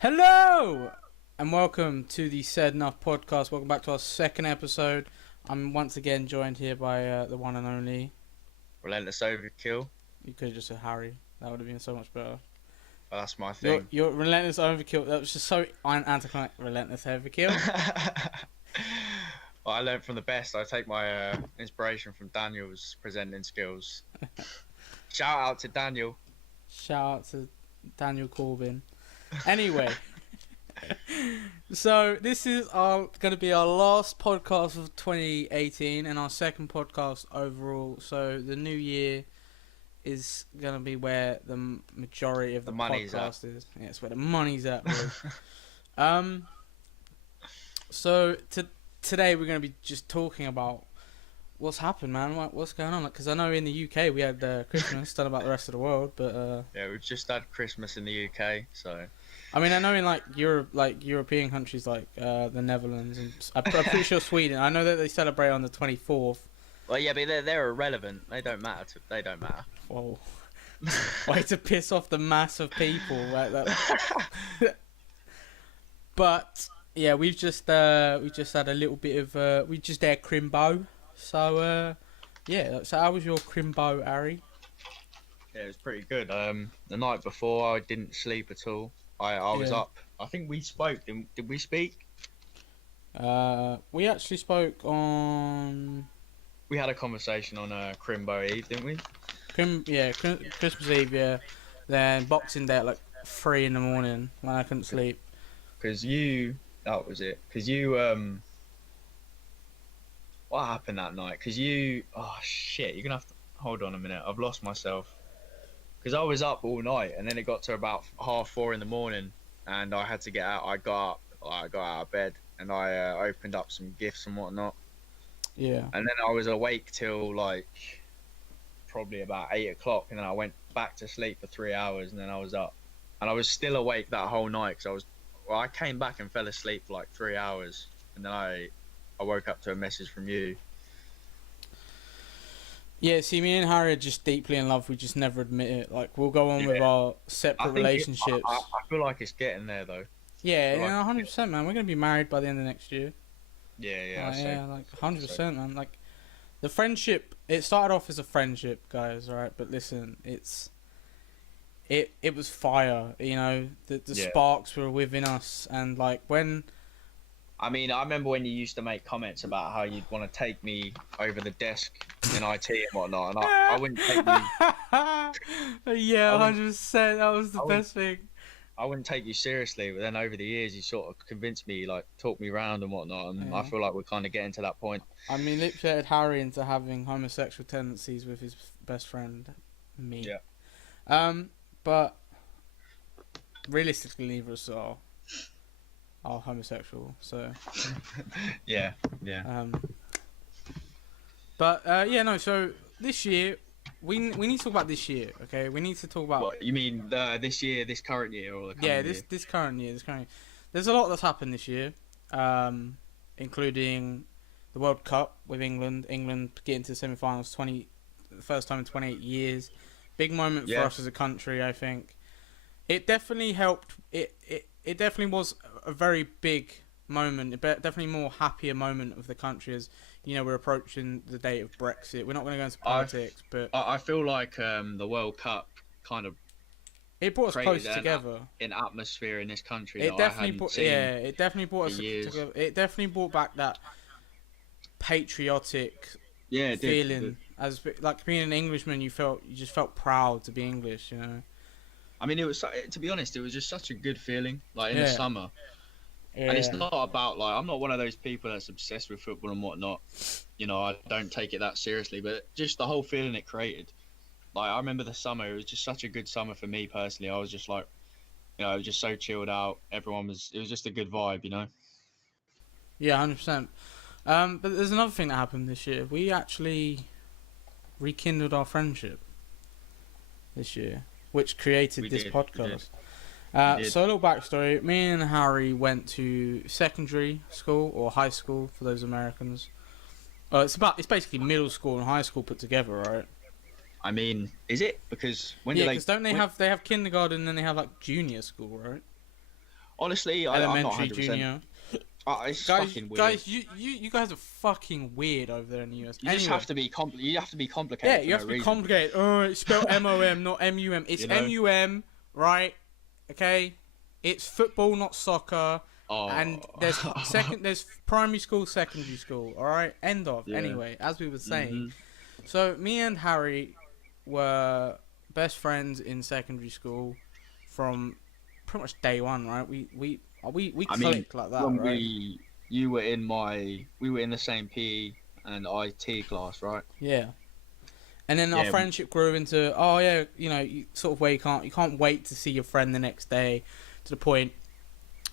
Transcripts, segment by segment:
Hello and welcome to the Said Enough podcast. Welcome back to our second episode. I'm once again joined here by the one and only. Relentless Overkill. You could have just said Harry. That would have been so much better. Oh, that's my thing. Your relentless overkill. That was just so anticlimactic. Relentless overkill. Well, I learned from the best. I take my inspiration from Daniel's presenting skills. Shout out to Daniel. Shout out to Daniel Corbin. Anyway, so this is going to be our last podcast of 2018 and our second podcast overall. So the new year is going to be where the majority of the money's podcast is. Yeah, it's where the money's at. So today we're going to be just talking about what's happened, man. What's going on? Because I know in the UK we had Christmas. Don't know about the rest of the world, but yeah, we've just had Christmas in the UK, so. I mean, I know in Europe, European countries like the Netherlands and I'm pretty sure Sweden. I know that they celebrate on the 24th. Well, yeah, but they're irrelevant. They don't matter. They don't matter. Whoa, way to piss off the mass of people like that. But yeah, we just had a little bit of we just had Crimbo. So yeah. So how was your Crimbo, Harry? Yeah, it was pretty good. The night before I didn't sleep at all. I was up. I think we spoke. Did we speak? We actually spoke on. We had a conversation on Crimbo Eve, didn't we? Christmas Eve, yeah. Then Boxing Day at like 3 a.m. when I couldn't sleep. That was it. What happened that night? Oh shit, you're gonna have to hold on a minute. I've lost myself. Because I was up all night, and then it got to about 3:30 in the morning, and I had to get out. I got out of bed, and I opened up some gifts and whatnot. Yeah. And then I was awake till like probably about 8 o'clock, and then I went back to sleep for 3 hours, and then I was up, and I was still awake that whole night because I came back and fell asleep for like 3 hours, and then I woke up to a message from you. Yeah, see, me and Harry are just deeply in love. We just never admit it. Like, we'll go on with our separate relationships. I feel like it's getting there, though. Yeah, 100%, man. We're going to be married by the end of next year. Yeah. Like 100%, man. Like, the friendship, it started off as a friendship, guys, right? But listen, it was fire, you know? The sparks were within us. And, like, when... I mean, I remember when you used to make comments about how you'd want to take me over the desk in IT and whatnot, and I wouldn't take you. Yeah, 100%. That was the best thing. I wouldn't take you seriously, but then over the years, you sort of convinced me, like, talk me round and whatnot, and I feel like we're kind of getting to that point. I mean, literally Harry into having homosexual tendencies with his best friend, me. Yeah. But realistically, neither of us are homosexual, so yeah. So this year we need to talk about this year, okay? We need to talk about. What you mean this year, this current year, or the coming year? This current year. There's a lot that's happened this year, including the World Cup with England. England getting to the semi-finals, the first time in 28 years. Big moment for us as a country, I think. It definitely helped. It definitely was a very big moment. Definitely more happier moment of the country as, you know, we're approaching the date of Brexit. We're not going to go into politics, but I feel like the World Cup kind of it brought us closer together. An atmosphere in this country. It definitely brought us together. It definitely brought back that patriotic feeling. As like being an Englishman, you just felt proud to be English, you know. I mean, to be honest, it was just such a good feeling, like in the summer. Yeah. And it's not about, like, I'm not one of those people that's obsessed with football and whatnot. You know, I don't take it that seriously, but just the whole feeling it created. Like, I remember the summer, it was just such a good summer for me personally. I was just like, you know, it was just so chilled out. It was just a good vibe, you know? Yeah, 100%. But there's another thing that happened this year. We actually rekindled our friendship this year, which created this podcast. So a little backstory. Me and Harry went to secondary school or high school for those Americans. It's basically middle school and high school put together, right? I mean, is it? Because because don't they have kindergarten and then they have like junior school, right? Honestly, I'm not elementary, 100%. junior. It's fucking weird. Guys, you guys are fucking weird over there in the US. You just have to be you have to be complicated. Yeah, you have to be complicated. Oh, it's spelled MOM, not MUM. It's MUM, right? Okay, it's football, not soccer. Oh. And there's primary school, secondary school. All right, end of. Yeah. Anyway, as we were saying, so me and Harry were best friends in secondary school from pretty much day one, right? We clicked like that, right? We were in the same PE and IT class, right? Yeah. And then our friendship grew into, oh yeah, you know, sort of where you can't wait to see your friend the next day, to the point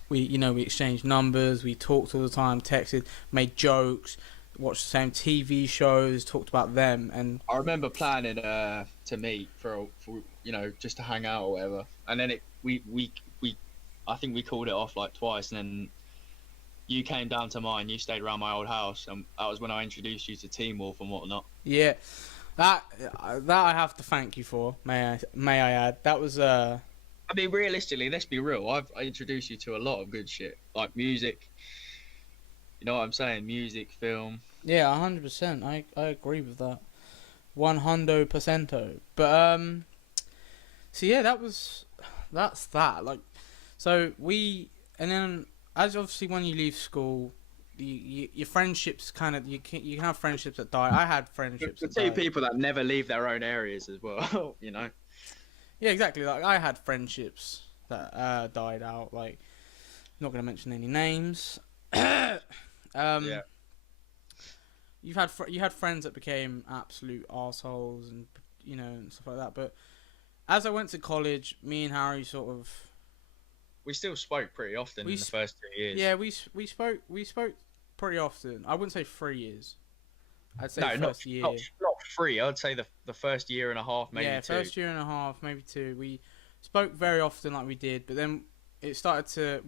we exchanged numbers, we talked all the time, texted, made jokes, watched the same TV shows, talked about them. And I remember planning to meet for just to hang out or whatever, and then I think we called it off like twice, and then you came down to mine, you stayed around my old house, and that was when I introduced you to Team Wolf and whatnot. Yeah, that I have to thank you for, may I add. That was I mean, realistically, let's be real. I introduced you to a lot of good shit, like music. You know what I'm saying? Music, film. Yeah, 100%. I agree with that. 100%. But so yeah, that's that. Like, so and then as obviously when you leave school, your friendships kind of you can have friendships that die. I had friendships. The two people that never leave their own areas as well. You know. Yeah, exactly. Like I had friendships that died out. Like, not gonna mention any names. Yeah. You had friends that became absolute arseholes and and stuff like that. But as I went to college, me and Harry we still spoke pretty often in the first 2 years. Yeah, we spoke pretty often. I wouldn't say 3 years. I'd say first year. Not 3. I'd say the first year and a half, maybe 2. Yeah, first year and a half, maybe 2. We spoke very often, like we did, but then we started to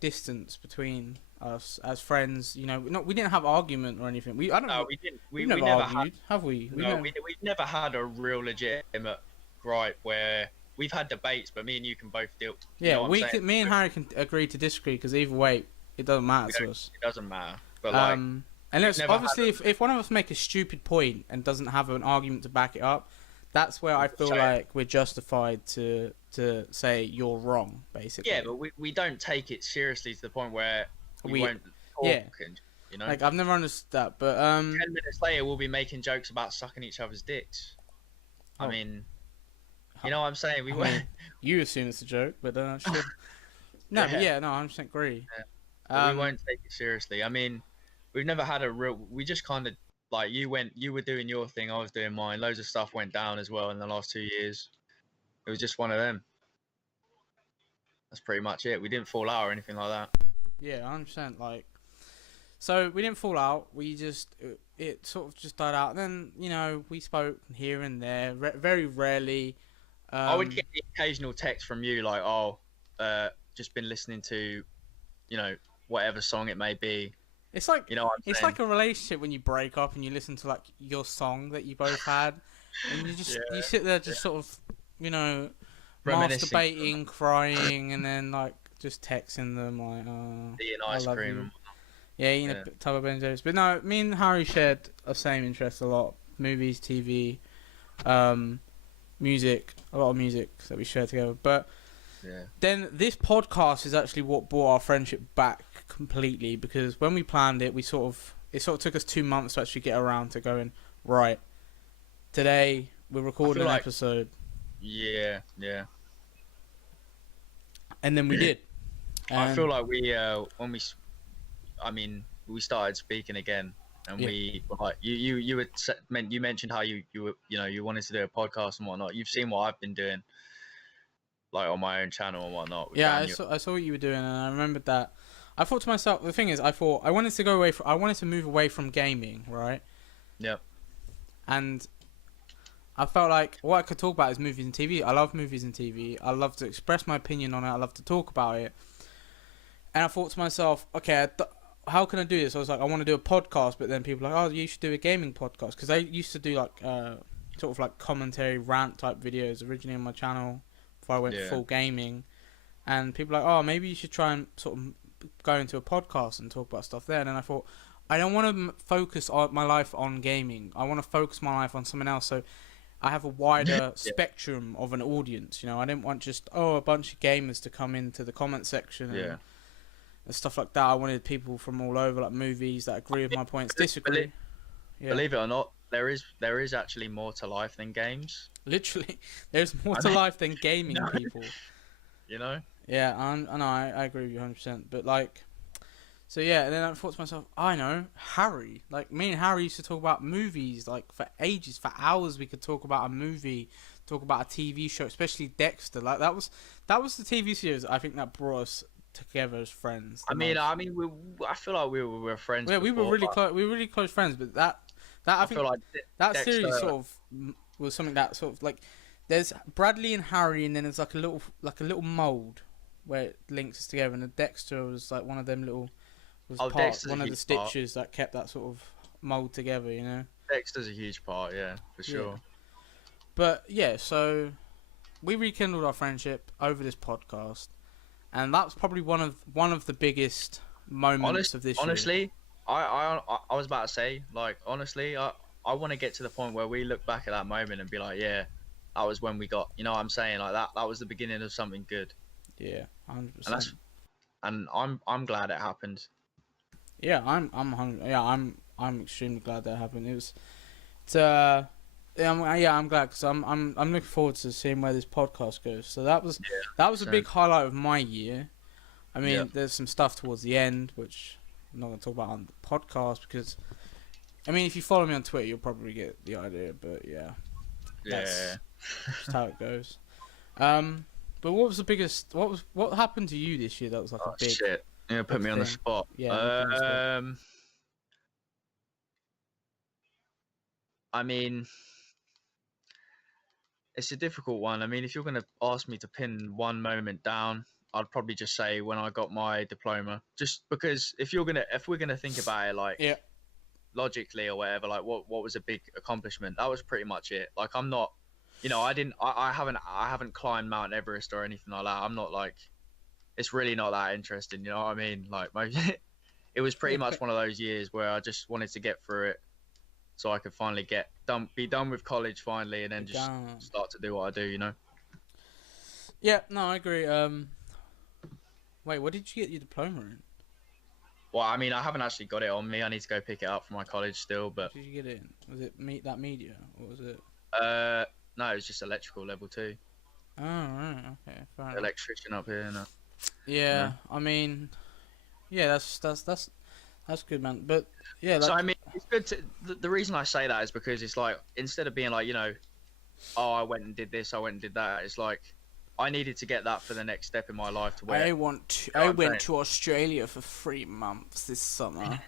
distance between us as friends. We didn't have argument or anything. We didn't. We never argued, have we? We've never had a real legitimate gripe where we've had debates, but me and you can both deal. Yeah, me and Harry can agree to disagree, because either way, it doesn't matter to us. It doesn't matter. But unless obviously if one of us make a stupid point and doesn't have an argument to back it up, that's where I feel like we're justified to say you're wrong, basically. Yeah, but we don't take it seriously to the point where we won't talk. Yeah. And, like, I've never understood that, but 10 minutes later we'll be making jokes about sucking each other's dicks. I mean, you know what I'm saying? You assume it's a joke, but sure. No, yeah. No, 100% agree. Yeah. We won't take it seriously. I mean, we've never had we just kind of, like, you were doing your thing, I was doing mine. Loads of stuff went down as well in the last 2 years. It was just one of them. That's pretty much it. We didn't fall out or anything like that. Yeah, 100%. Like, so we didn't fall out. We just it sort of just died out. And then we spoke here and there, very rarely. I would get the occasional text from you like, just been listening to, whatever song it may be. It's like it's like a relationship when you break up and you listen to like your song that you both had, and you sit there just sort of masturbating, crying, and then like just texting them like, eating ice cream. Yeah, eating a tub of Ben & Jerry's. But no, me and Harry shared the same interests a lot: movies, TV, music, a lot of music that we share together. But then this podcast is actually what brought our friendship back completely, because when we planned it, it sort of took us 2 months to actually get around to going, right, today we're recording an episode. Yeah. And then we did. I feel like we started speaking again, and we like you mentioned how you wanted to do a podcast and whatnot. You've seen what I've been doing, like on my own channel and whatnot. Yeah, I saw what you were doing, and I remembered that. I thought to myself, the thing is, I wanted to move away from gaming, right? Yep. And I felt like what I could talk about is movies and TV. I love movies and TV. I love to express my opinion on it. I love to talk about it. And I thought to myself, okay, how can I do this? I was like, I want to do a podcast, but then people were like, oh, you should do a gaming podcast, because I used to do like sort of like commentary rant type videos originally on my channel before I went full gaming. And people are like, oh, maybe you should try and sort of go into a podcast and talk about stuff there. And then I thought, I don't want to focus my life on gaming. I want to focus my life on something else. So I have a wider spectrum of an audience. You know, I didn't want just a bunch of gamers to come into the comment section and stuff like that. I wanted people from all over, like movies that agree with my points, disagree. Believe it or not, there is actually more to life than games. Literally, there's more to life than gaming, people. You know? Yeah, I agree with you 100%. But like, so yeah, and then I thought to myself, I know, Harry. Like, me and Harry used to talk about movies, like, for ages, for hours we could talk about a movie, talk about a TV show, especially Dexter. Like, that was the TV series I think that brought us together as friends. I mean, I feel like we were friends. Yeah, we were really close. We were really close friends, but I feel like that Dexter, series sort of was something that sort of like, there's Bradley and Harry, and then there's like a little mold where it links us together, and the Dexter was like one of them little. One of the stitches that kept that sort of mold together, you know. Dexter's a huge part, yeah, for sure. But yeah, so we rekindled our friendship over this podcast, and that's probably one of the biggest moments of this year. Honestly, I was about to say, like, honestly, I want to get to the point where we look back at that moment and be like, yeah, that was when we got, you know what I'm saying, like that was the beginning of something good. Yeah, 100%. And I'm glad it happened. Yeah, I'm extremely glad that happened. I'm glad because I'm looking forward to seeing where this podcast goes. So that was a big highlight of my year. I mean, there's some stuff towards the end which I'm not going to talk about on the podcast because, I mean, if you follow me on Twitter, you'll probably get the idea. But that's just how it goes. But what was the biggest? What happened to you this year? That was like a big. Shit. Yeah, put me on the spot. Yeah. I mean, it's a difficult one. I mean, if you're going to ask me to pin one moment down, I'd probably just say when I got my diploma. Just because if we're gonna think about it, like logically or whatever, like what was a big accomplishment? That was pretty much it. Like I'm not, you know, I haven't climbed Mount Everest or anything like that. I'm not like. It's really not that interesting, you know what I mean? Like, it was pretty much one of those years where I just wanted to get through it, so I could finally be done with college finally, and then just start to do what I do, you know? Yeah, no, I agree. Wait, what did you get your diploma in? Well, I mean, I haven't actually got it on me. I need to go pick it up from my college still, but. What did you get it in? Was it that media, or was it? No, it was just electrical level 2. Oh right, okay, fair enough. Electrician up here, no. Yeah, I mean, yeah, that's good, man. But yeah, so I mean, it's good to. The reason I say that is because it's like instead of being like, you know, oh, I went and did this, I went and did that. It's like I needed to get that for the next step in my life to where I went to Australia for 3 months this summer.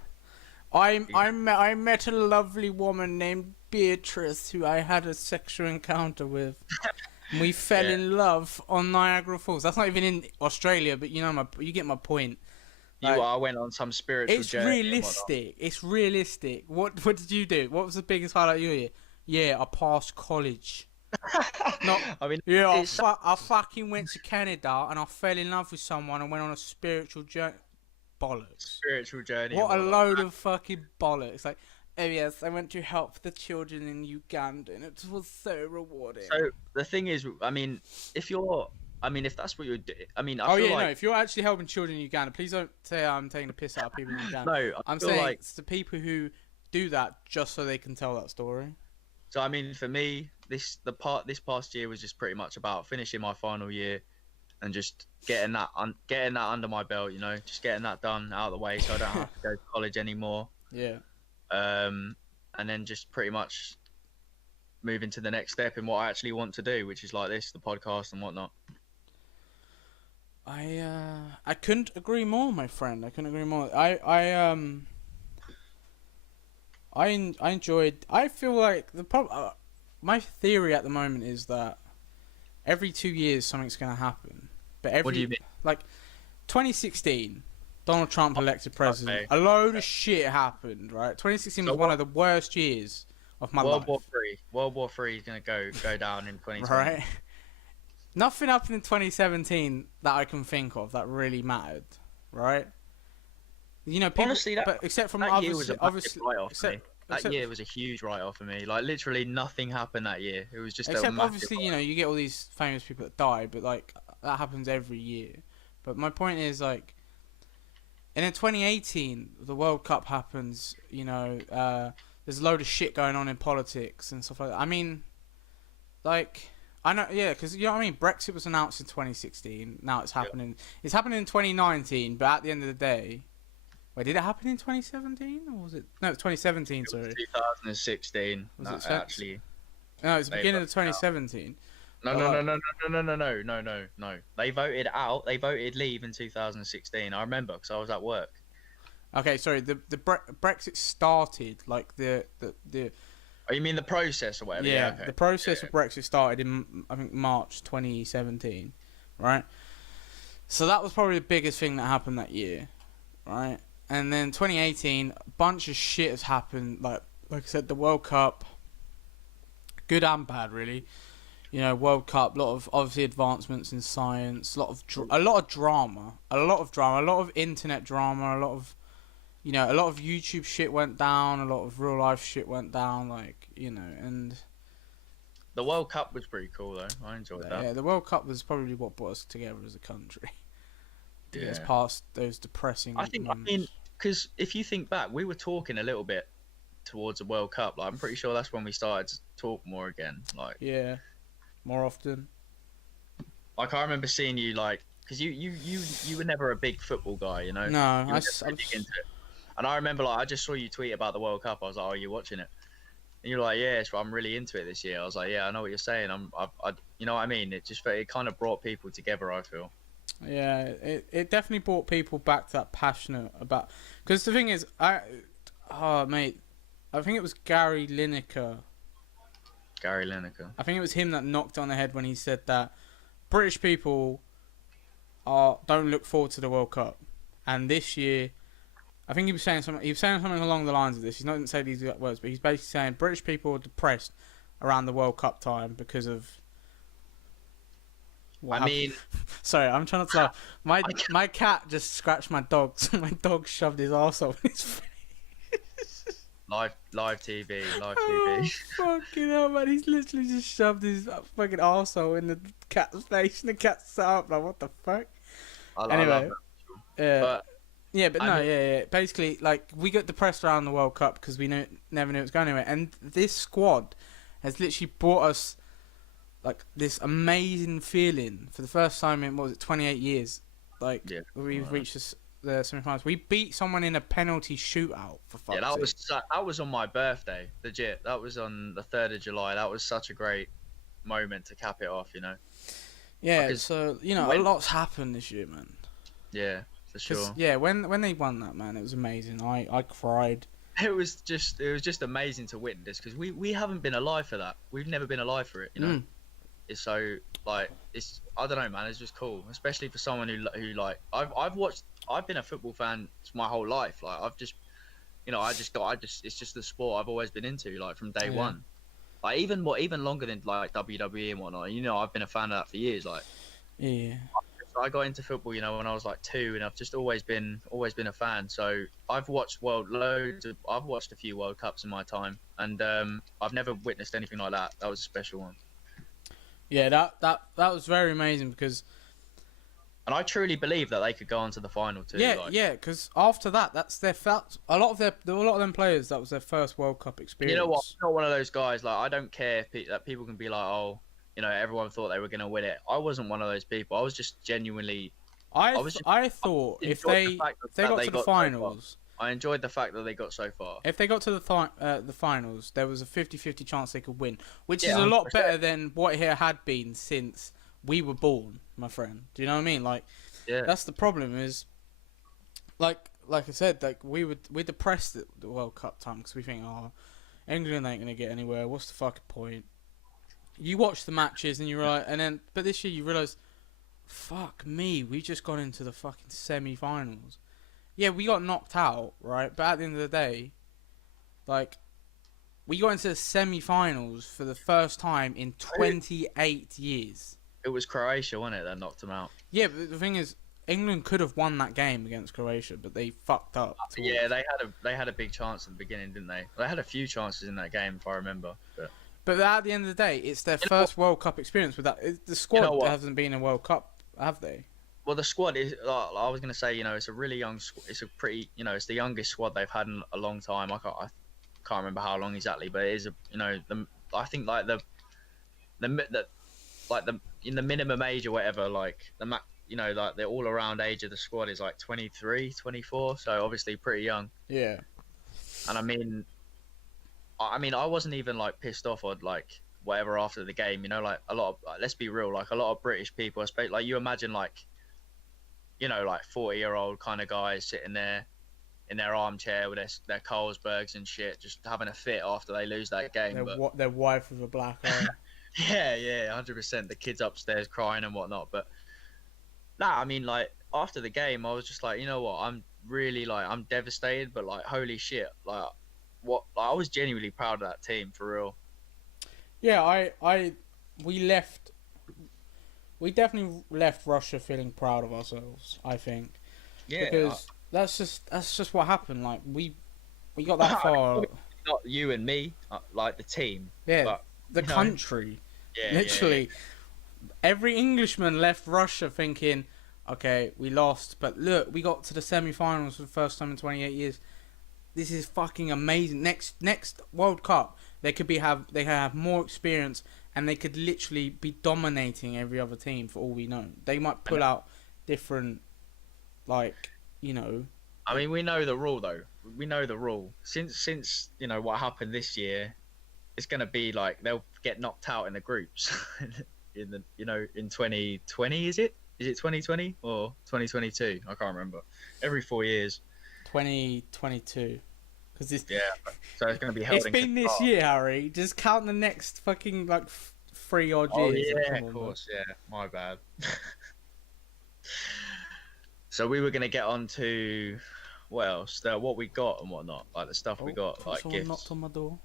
I met a lovely woman named Beatrice who I had a sexual encounter with. And we fell in love on Niagara Falls. That's not even in Australia, but you get my point. Like, I went on some spiritual journey. It's realistic. What did you do? What was the biggest highlight of your year? Yeah, I passed college. I mean, I fucking went to Canada and I fell in love with someone and went on a spiritual journey. Bollocks. Spiritual journey. What a load of fucking bollocks. Like, oh yes, I went to help the children in Uganda and it was so rewarding. So the thing is, I mean, if that's what you're doing, I mean, if you're actually helping children in Uganda, please don't say I'm taking a piss out of people in Uganda. No, I'm saying like, it's the people who do that just so they can tell that story. So I mean, for me, this past year was just pretty much about finishing my final year and just getting that under my belt, you know, just getting that done out of the way so I don't have to go to college anymore. Yeah. And then just pretty much moving to the next step in what I actually want to do, which is like this, the podcast and whatnot. I couldn't agree more, my friend. I couldn't agree more. I enjoyed. I feel like my theory at the moment is that every 2 years something's gonna happen. But what do you mean? Like 2016, Donald Trump elected president. Okay. A load of shit happened, right? 2016 was one of the worst years of my life. World War III is gonna go down in 2020. Right. Nothing happened in 2017 that I can think of that really mattered, right? You know, people, Honestly, but except from that year was a obviously, write-off for me. That except, year was a huge write-off for me. Like literally nothing happened that year. It was just a except massive obviously, you know, you get all these famous people that die, but like that happens every year. But my point is like, and in 2018, the World Cup happens. You know, there's a load of shit going on in politics and stuff like that. I mean, like, I know, yeah, because you know what I mean. Brexit was announced in 2016. Now it's happening. Yeah. It's happening in 2019. But at the end of the day, wait, did it happen in 2017 or was it? No, it's 2017. Sorry, 2016. Was it actually? No, it's the beginning of 2017. No. They voted out. They voted leave in 2016. I remember because I was at work. Okay, sorry. The Brexit started like the. Oh, you mean the process or whatever? Yeah, okay. The process of Brexit started in I think March 2017, right? So that was probably the biggest thing that happened that year, right? And then 2018, a bunch of shit has happened. Like I said, the World Cup, good and bad, really. You know, World Cup, a lot of obviously advancements in science, a lot of drama, a lot of internet drama, a lot of, you know, a lot of YouTube shit went down, a lot of real life shit went down, like, you know, and the World Cup was pretty cool though. I enjoyed that. Yeah, the World Cup was probably what brought us together as a country. To get us past those depressing. I mean, because if you think back, we were talking a little bit towards the World Cup. Like, I'm pretty sure that's when we started to talk more again. Like, yeah. More often. Like I remember seeing you like, because you were never a big football guy, you know. No, I'm into it. And I remember like I just saw you tweet about the World Cup. I was like, "Oh, are you watching it?" And you're like, "Yeah, I'm really into it this year." I was like, "Yeah, I know what you're saying. I you know what I mean? It kind of brought people together. I feel." Yeah, it definitely brought people back to that passionate about. Because the thing is, mate, I think it was Gary Lineker. I think it was him that knocked on the head when he said that British people don't look forward to the World Cup, and this year, I think he was saying something. He was saying something along the lines of this. He's not going to say these words, but he's basically saying British people are depressed around the World Cup time because of. I mean, sorry, I'm trying not to laugh. My cat just scratched my dog, so my dog shoved his arsehole in his face. Live TV. Oh, fucking hell, man. He's literally just shoved his fucking arsehole in the cat's face, and the cat sat up like, what the fuck? Anyway, yeah. Basically, like, we got depressed around the World Cup because we never knew it was going anywhere. And this squad has literally brought us, like, this amazing feeling for the first time in, 28 years? Like, we've reached the semi-finals. We beat someone in a penalty shootout, for fuck's sake. That was on my birthday, legit. That was on the 3rd of July. That was such a great moment to cap it off, you know. Yeah, so you know, a lot's happened this year, man. Yeah, for sure. Yeah, when they won that, man, it was amazing. I cried. It was just amazing to witness because we haven't been alive for that. We've never been alive for it, you know. It's so like I don't know, man. It's just cool, especially for someone who like I've been a football fan my whole life. Like I've just, you know, it's just the sport I've always been into, like from day one. Like even longer than like WWE and whatnot. You know, I've been a fan of that for years. Like, yeah. I got into football, you know, when I was like 2, and I've just always been a fan. So I've watched I've watched a few World Cups in my time, and I've never witnessed anything like that. That was a special one. Yeah, that was very amazing because. And I truly believe that they could go on to the final too. Yeah, because after that, that's their a lot of them players. That was their first World Cup experience. You know what? I'm not one of those guys. Like I don't care that people can be like, oh, you know, everyone thought they were going to win it. I wasn't one of those people. I was just genuinely. I thought if they got to the finals. I enjoyed the fact that they got so far. If they got to the finals, there was a 50-50 chance they could win, which is a lot better than what it had been since we were born, my friend. Do you know what I mean? Like, that's the problem is, like I said, like we're depressed at the World Cup time because we think, oh, England ain't gonna get anywhere. What's the fucking point? You watch the matches and you're like, but this year you realise, fuck me, we just got into the fucking semi-finals. Yeah, we got knocked out, right? But at the end of the day, like, we got into the semi-finals for the first time in 28 years. It was Croatia, wasn't it, that knocked them out? Yeah, but the thing is, England could have won that game against Croatia, but they fucked up. Yeah, they had a big chance at the beginning, didn't they? They had a few chances in that game, if I remember. But at the end of the day, it's their first World Cup experience with that. The squad hasn't been in a World Cup, have they? Well, the squad is. I was going to say, it's a really young. It's a pretty. It's the youngest squad they've had in a long time. I can't remember how long exactly, but it is I think like the in the minimum age or whatever, like like the all around age of the squad is like 23, 24. So obviously pretty young. Yeah. And I wasn't even like pissed off or like whatever after the game. Like a lot of let's be real, like a lot of British people, especially like you imagine like 40-year-old kind of guys sitting there in their armchair with their Carlsbergs and shit, just having a fit after they lose that game. Their wife with a black eye. yeah, 100%. The kids upstairs crying and whatnot. But nah, like after the game, I was just like, you know what? I'm really I'm devastated, but like, holy shit, I was genuinely proud of that team for real. Yeah, we definitely left Russia feeling proud of ourselves, I think. Yeah. Because that's just what happened. Like we got that far. Not you and me, like the team. Yeah. But, the country. Yeah. Literally. Yeah. Every Englishman left Russia thinking, okay, we lost, but look, we got to the semi-finals for the first time in 28 years. This is fucking amazing. Next World Cup, they have more experience, and they could literally be dominating every other team for all we know. They might pull out different, we know the rule though. We know the rule. Since what happened this year, it's gonna be like they'll get knocked out in the groups. in 2020, is it? Is it 2020 or 2022? I can't remember. Every 4 years. 2022. Because so it's going to be held. It's been this year, Harry. Just count the next fucking 3 odd years. Oh yeah, of course. Yeah, my bad. So we were going to get on to what we got and whatnot, like the stuff we got, like gifts. Knocked on my door.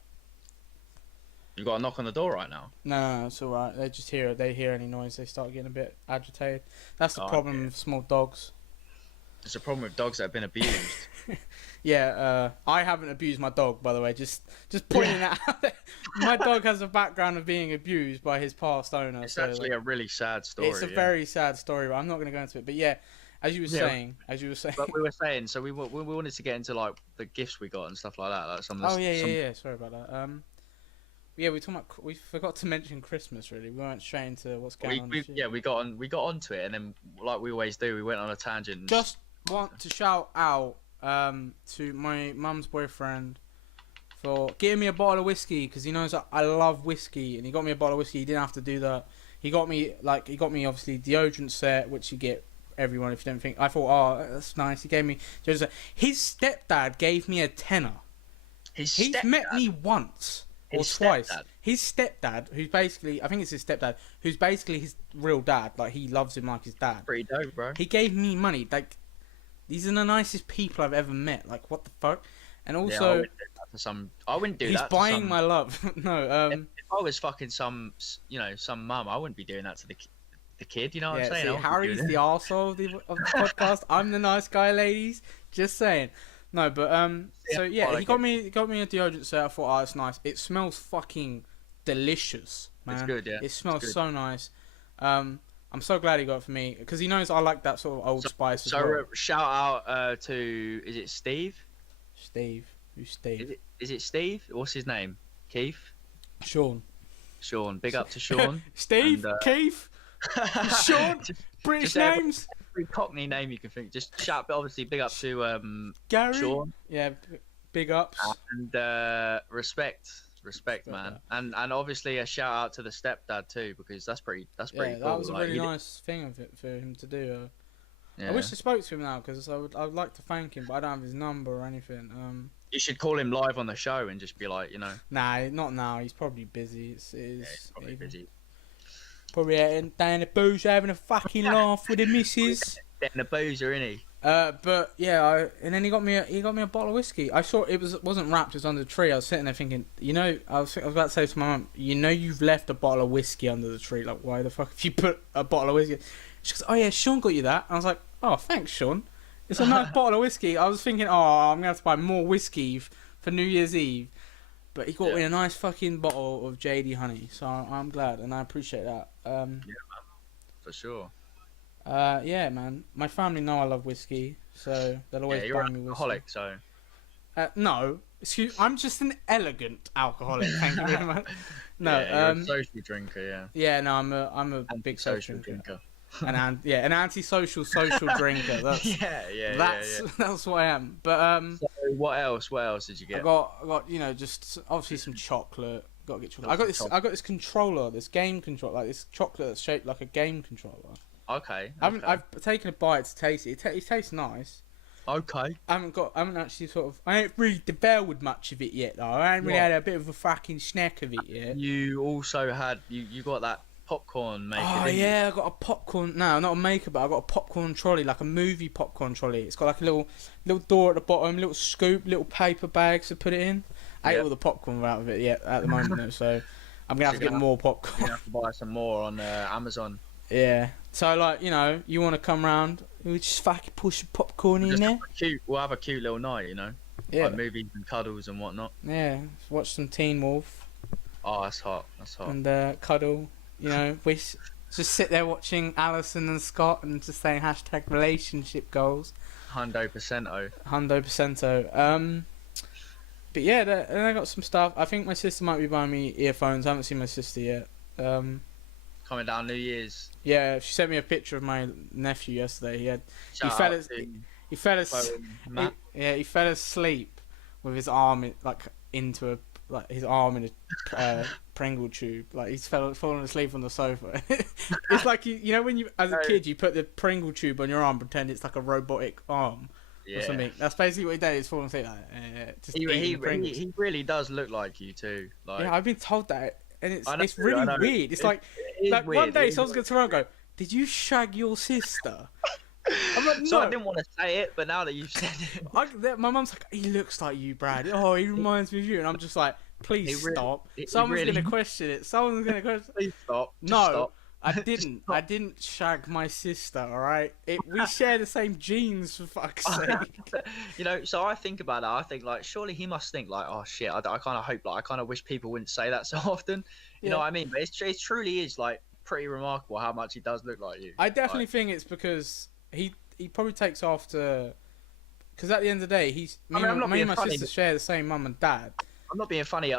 You got a knock on the door right now? No, it's alright. They hear any noise, they start getting a bit agitated. That's the problem with small dogs. It's a problem with dogs that have been abused. Yeah, I haven't abused my dog, by the way. Just pointing that out. My dog has a background of being abused by his past owner. It's actually a really sad story. It's a very sad story, but I'm not going to go into it. But yeah, as you were saying. But we were saying, so we wanted to get into like the gifts we got and stuff like that. Like some. Yeah. Sorry about that. Yeah, we forgot to mention Christmas. Really, we went straight into what's going on. We got onto it, and then like we always do, we went on a tangent. Just want to shout out to my mum's boyfriend for getting me a bottle of whiskey, because he knows that I love whiskey, and he got me a bottle of whiskey. He didn't have to do that. He got me obviously deodorant set, which you get everyone if you don't think. I thought, oh, that's nice. He gave me deodorant set. His stepdad gave me a tenner. He's met me once. Or twice. His stepdad, who's basically, I think it's his stepdad, who's basically his real dad. Like, he loves him like his dad. Pretty dope, bro. He gave me money. Like, these are the nicest people I've ever met. Like, what the fuck? And also, I wouldn't do that. He's buying my love. No. If I was fucking some mum, I wouldn't be doing that to the kid. You know what I'm saying? See, Harry's the arsehole of the podcast. I'm the nice guy, ladies. Just saying. No, but he got me a deodorant set. I thought, oh, it's nice. It smells fucking delicious, man. It's good, yeah. It smells so nice. I'm so glad he got it for me, because he knows I like that sort of Old Spice as well. So shout out to, is it Steve? Steve? Who's Steve? Is it Steve? What's his name? Keith? Sean. Big up to Sean. Steve, Keith, Sean. British names. Every Cockney name you can think. Just shout, but obviously big up to Gary. Sean. Yeah, big ups. And respect, man. And obviously a shout out to the stepdad too, because that's pretty cool. That was a really nice thing of it for him to do. I wish I spoke to him now, because I would like to thank him, but I don't have his number or anything. You should call him live on the show and just be like, Nah, not now. He's probably busy. He's probably busy. Probably down the boozer having a fucking laugh with the missus. Down the boozer, innit? But yeah, and then he got me a bottle of whiskey. I saw wasn't wrapped. It was under the tree. I was sitting there thinking, I was about to say to my mum, you've left a bottle of whiskey under the tree. Like, why the fuck have you put a bottle of whiskey? She goes, oh yeah, Sean got you that. And I was like, oh, thanks, Sean. It's a nice bottle of whiskey. I was thinking, I'm gonna have to buy more whiskey for New Year's Eve. But he got me a nice fucking bottle of JD Honey, so I'm glad and I appreciate that. Yeah, man, for sure. Yeah, man. My family know I love whiskey, so they'll always buy me whiskey. You're an alcoholic, so. No, I'm just an elegant alcoholic. Thank you very much. No, you're a social drinker, yeah. Yeah, no, I'm a big social drinker. An antisocial social drinker. That's what I am. But So what else? What else did you get? I got just obviously some chocolate. Got to get chocolate. I got this controller, this game controller, like this chocolate that's shaped like a game controller. Okay. I've taken a bite to taste it. It tastes nice. Okay. I haven't actually I ain't really devoured much of it yet though. I ain't really had a bit of a fucking snack of it yet. You also had you got that popcorn maker. Oh yeah, I got a popcorn. No, not a maker, but I got a popcorn trolley, like a movie popcorn trolley. It's got like a little door at the bottom, little scoop, little paper bags to put it in. I ate all the popcorn out of it yet at the moment though, so I'm gonna have to get more popcorn. You're gonna have to buy some more on Amazon. Yeah. So like, you want to come round, we just fucking push some popcorn in there. We'll have a cute little night, Yeah. Like movies and cuddles and whatnot. Yeah. Watch some Teen Wolf. Oh, that's hot. And cuddle. We just sit there watching Alison and Scott and just saying #relationship goals. 100%. But yeah, and I got some stuff. I think my sister might be buying me earphones. I haven't seen my sister yet. Coming down New Year's. Yeah, she sent me a picture of my nephew yesterday. He fell asleep with his arm into his arm in a Pringle tube. Like he's fallen asleep on the sofa. It's like when you as a kid you put the Pringle tube on your arm, pretend it's like a robotic arm or something. That's basically what he did. He's falling asleep he really does look like you too. Like, yeah, I've been told that, and it's really weird. It's like weird. One day someone's gonna turn around and go, "Did you shag your sister?" I'm like, no. So I didn't want to say it, but now that you've said it, my mum's like, "He looks like you, Brad. Oh, he reminds me of you," and I'm just like, "Please stop. Someone's gonna question it. Someone's gonna question." Please stop. No, stop. I didn't. I didn't shag my sister. All right, we share the same genes, for fuck's sake. So I think about that. I think like, surely he must think like, oh shit. I kind of hope, like, I kind of wish people wouldn't say that so often. You know what I mean? But it truly is like pretty remarkable how much he does look like you. I definitely think it's because he probably takes after. Because at the end of the day, me and my sister share the same mum and dad. I'm not being funny.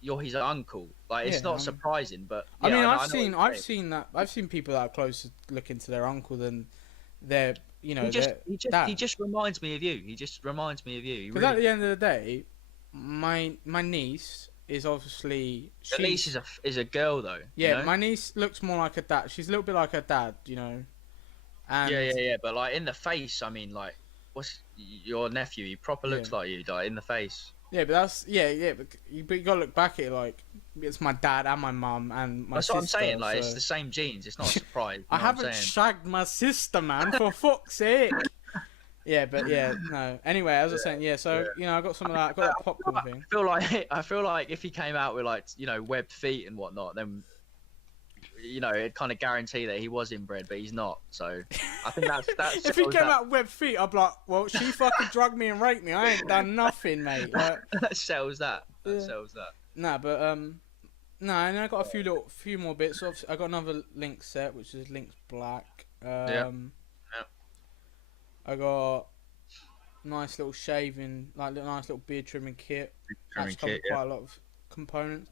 You're his uncle. Like, it's not surprising, but I mean, I've seen people that are closer looking to their uncle than their, He just reminds me of you. Because at the end of the day, my niece is obviously. At least is a girl though. Yeah, my niece looks more like her dad. She's a little bit like her dad, And yeah. But like in the face, I mean, like, what's your nephew? He proper looks like you, like in the face. Yeah, but that's but you gotta look back at it like it's my dad and my mum and my sister. That's what I'm saying. Like, it's the same genes. It's not a surprise. I haven't shagged my sister, man. For fuck's sake. Yeah, but no. Anyway, as I was saying, so I got some of that. I got that popcorn thing. I feel like if he came out with like webbed feet and whatnot, then it'd kind of guarantee that he was inbred, but he's not. So I think that's if he came out with webbed feet, I'd be like, well, she fucking drugged me and raped me. I ain't done nothing, mate. Like, that sells that. Sells that. Nah, but and I got a few more bits. So I got another Link set, which is Link's Black. I got nice little shaving, like nice little beard trimming kit. That's quite a lot of components.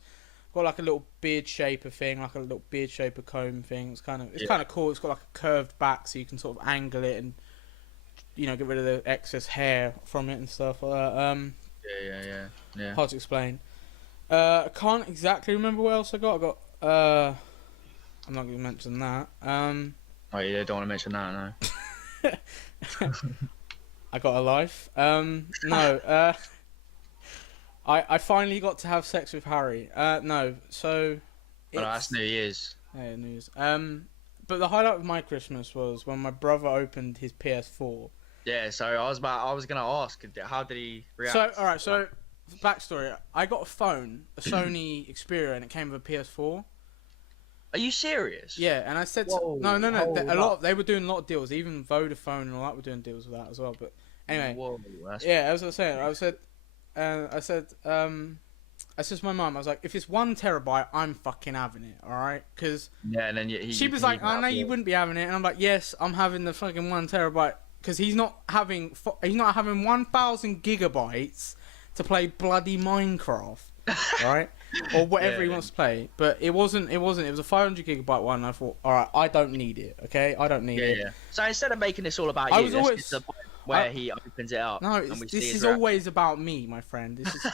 Got like a little beard shaper thing, like a little beard shaper comb thing. It's kind of cool. It's got like a curved back, so you can sort of angle it and get rid of the excess hair from it and stuff like that. Yeah. Hard to explain. I can't exactly remember what else I got. I'm not going to mention that. Oh, you don't want to mention that, no. I got a life. No. I finally got to have sex with Harry. No, so. Oh, that's New Year's. Yeah, New Year's. But the highlight of my Christmas was when my brother opened his PS4. Yeah, so I was gonna ask, how did he react? So, alright, so, backstory. I got a phone, a Sony Xperia, and it came with a PS4. Are you serious? Yeah, and I said, Whoa, no. They were doing a lot of deals. Even Vodafone and all that were doing deals with that as well. But anyway, Whoa, yeah, as I was saying, I said to my mum, I was like, if it's 1 terabyte, I'm fucking having it, all right? Because yeah, and then she was like, I know you wouldn't be having it, and I'm like, yes, I'm having the fucking 1 terabyte because he's not having 1,000 gigabytes to play bloody Minecraft, right? Or whatever he wants to play. But it wasn't. It was a 500 gigabyte one. And I thought, all right, I don't need it. Okay, I don't need it. Yeah. So instead of making this all about you, let's get to the point where he opens it up. No, this is always about me, my friend. This is.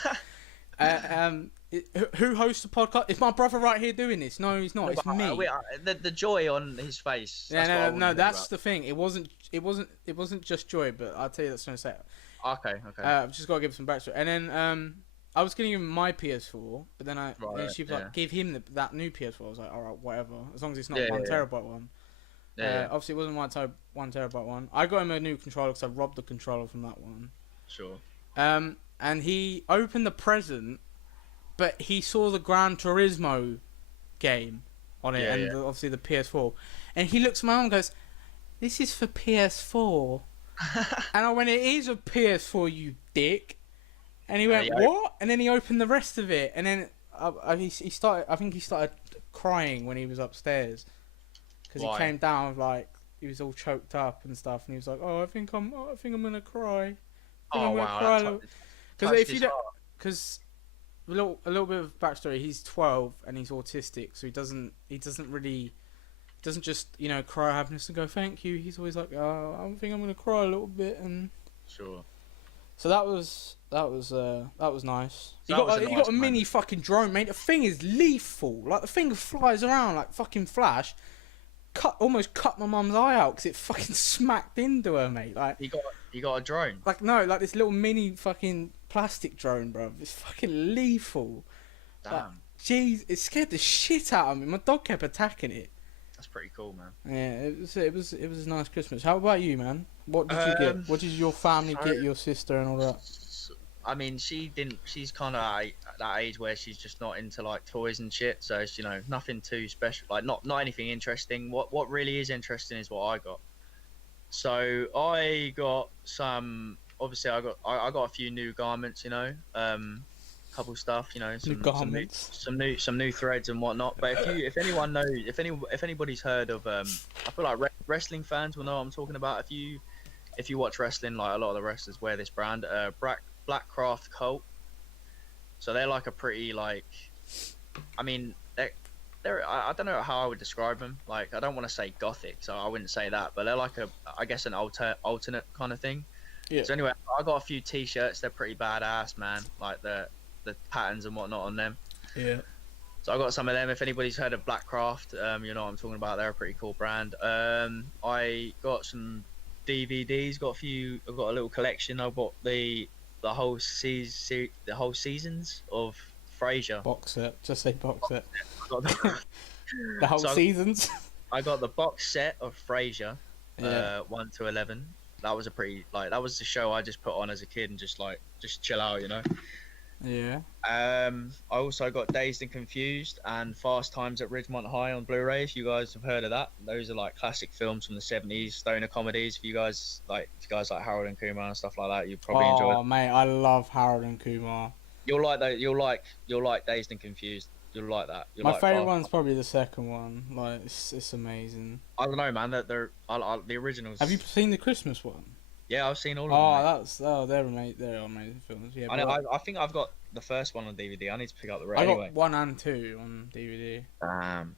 Who hosts the podcast? It's my brother right here doing this. No, he's not. It's me. The joy on his face. Yeah, no. That's the thing. It wasn't just joy, but I'll tell you that's going to say. Okay. I've just got to give some backstory, and then I was going to give him my PS4, but then she was like, give him that new PS4. I was like, all right, whatever, as long as it's not 1 terabyte one. Obviously, it wasn't 1 terabyte one. I got him a new controller because I robbed the controller from that one. Sure. And he opened the present, but he saw the Gran Turismo game on it, and obviously the PS4. And he looks at my mum and goes, "This is for PS4." And I went, "It is a PS4, you dick." And he went, "What?" And then he opened the rest of it, and then he started. I think he started crying when he was upstairs because he came down with, like, he was all choked up and stuff, and he was like, "Oh, I think I'm gonna cry." Because a little bit of backstory. He's 12 and he's autistic, so he doesn't just cry happiness and go thank you. He's always like, "Oh, I think I'm gonna cry a little bit," and sure. So that was nice. You got a mini fucking drone, mate. The thing is lethal. Like, the thing flies around like fucking Flash. Almost cut my mum's eye out because it fucking smacked into her, mate. Like, you got a drone? Like, no, like this little mini fucking plastic drone, bro. It's fucking lethal. Damn. Like, jeez, it scared the shit out of me. My dog kept attacking it. That's pretty cool, man. Yeah, it was a nice Christmas. How about you, man? What did you get? What did your family get? Your sister and all that? I mean, she didn't. She's kind of at that age where she's just not into, like, toys and shit. So it's, nothing too special. Like, not anything interesting. What really is interesting is what I got. So I got some. Obviously, I got a few new garments. Couple stuff. New garments. Some new threads and whatnot. But if anyone knows, if anybody's heard of, I feel like wrestling fans will know what I'm talking about. If you watch wrestling, like, a lot of the wrestlers wear this brand, Blackcraft Cult. So they're like a pretty, like, I mean, they're I don't know how I would describe them. Like, I don't want to say gothic, so I wouldn't say that, but they're like I guess an alternate kind of thing. Yeah. So anyway, I got a few t-shirts. They're pretty badass, man. Like the patterns and whatnot on them. Yeah. So I got some of them. If anybody's heard of Blackcraft, you know what I'm talking about. They're a pretty cool brand. I got some DVDs. I've got a little collection. I bought the whole seasons of Frasier. Box set. Just say box set. The whole seasons. I got the box set of Frasier, 1 to 11. That was that was the show I just put on as a kid and just chill out, Yeah. I also got Dazed and Confused and Fast Times at Ridgemont High on Blu-ray. If you guys have heard of that, those are like classic films from the 70s, stoner comedies. If you guys like Harold and Kumar and stuff like that, you probably enjoy it. Oh, mate, I love Harold and Kumar. You'll like that. You'll like Dazed and Confused. You'll like that. My favourite one's probably the second one. Like, it's amazing. I don't know, man. They're the originals. Have you seen the Christmas one? Yeah, I've seen all of them. They're amazing films. Yeah, I think I've got the first one on DVD. I need to pick up the rest. I got 1 and 2 on DVD.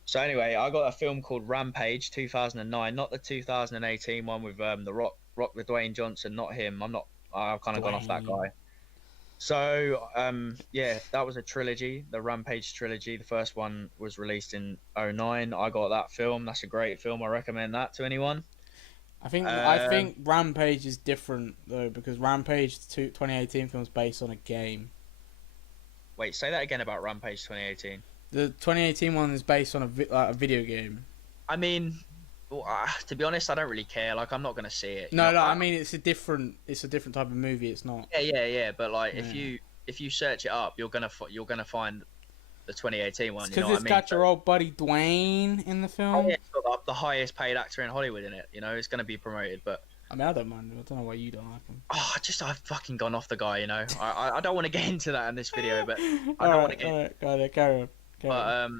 So anyway, I got a film called Rampage 2009, not the 2018 one with the Rock with Dwayne Johnson. Not him. I've kind of gone off that guy. So that was a trilogy, the Rampage trilogy. The first one was released in 2009. I got that film. That's a great film. I recommend that to anyone. I think Rampage is different though, because Rampage 2018 film is based on a game. Wait, say that again about Rampage 2018. The 2018 one is based on a video game. I mean, Well, to be honest, I don't really care. Like, I'm not gonna see it. No, I mean it's a different type of movie. It's not. Yeah. But like, if you search it up, you're gonna find the 2018 one. Because You know it's what I mean? got your old buddy Dwayne in the film. Yeah, it's got the highest paid actor in Hollywood in it. You know, it's gonna be promoted. But I mean, I don't mind him. I don't know why you don't like him. I've fucking gone off the guy. You know, I don't want to get into that in this video, but I don't want to get. Alright, go there, carry on. But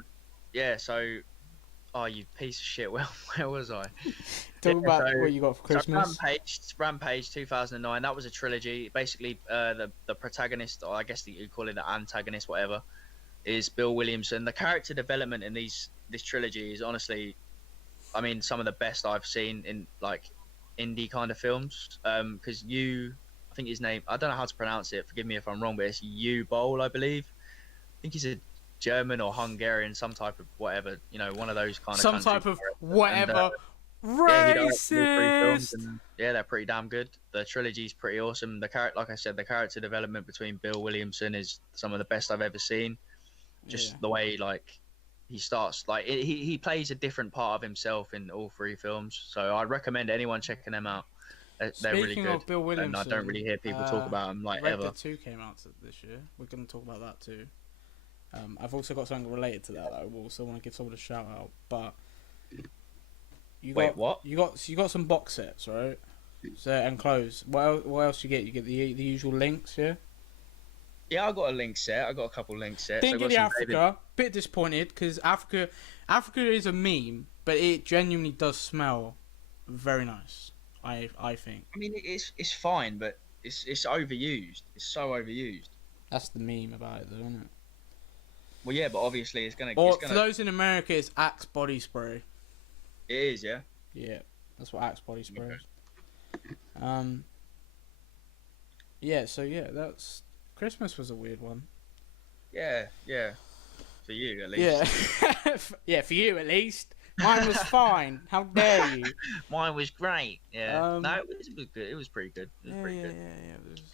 yeah. So, you piece of shit. Well, where was I? Talk about what you got for Christmas. So Rampage 2009. That was a trilogy. Basically, the protagonist, or I guess you call it the antagonist, whatever, is Bill Williamson. The character development in this trilogy is honestly, I mean, some of the best I've seen in like indie kind of films. Because I think his name, I don't know how to pronounce it. Forgive me if I'm wrong, but it's Boll, I believe. I think he's a German or Hungarian, some type of whatever. You know, one of those kind of. Some type of whatever. Racist. Yeah, they're pretty damn good. The trilogy's pretty awesome. Like I said, the character development between Bill Williamson is some of the best I've ever seen. Just the way like he starts, like he plays a different part of himself in all three films. So I'd recommend anyone checking them out. They're really good. Of Bill Williamson, and I don't really hear people talk about them like Red ever. Dead 2 came out this year. We're going to talk about that too. I've also got something related to that I also want to give someone a shout out. But what? You got some box sets, right? So and clothes. What else you get? You get the usual links, yeah. Yeah, I got a link set. I got a couple link sets. Didn't get the Africa. Bit disappointed because Africa is a meme, but it genuinely does smell very nice. I think. I mean, it's fine, but it's overused. It's so overused. That's the meme about it, though, isn't it? Well, yeah, but obviously it's gonna. For those in America, it's Axe body spray. It is, yeah. Yeah, that's what Axe body spray is. Yeah. So yeah, Christmas was a weird one. Yeah. For you at least. Yeah. Yeah, for you at least. Mine was fine. How dare you? Mine was great. Yeah. No, it was good. It was pretty good. It was pretty good.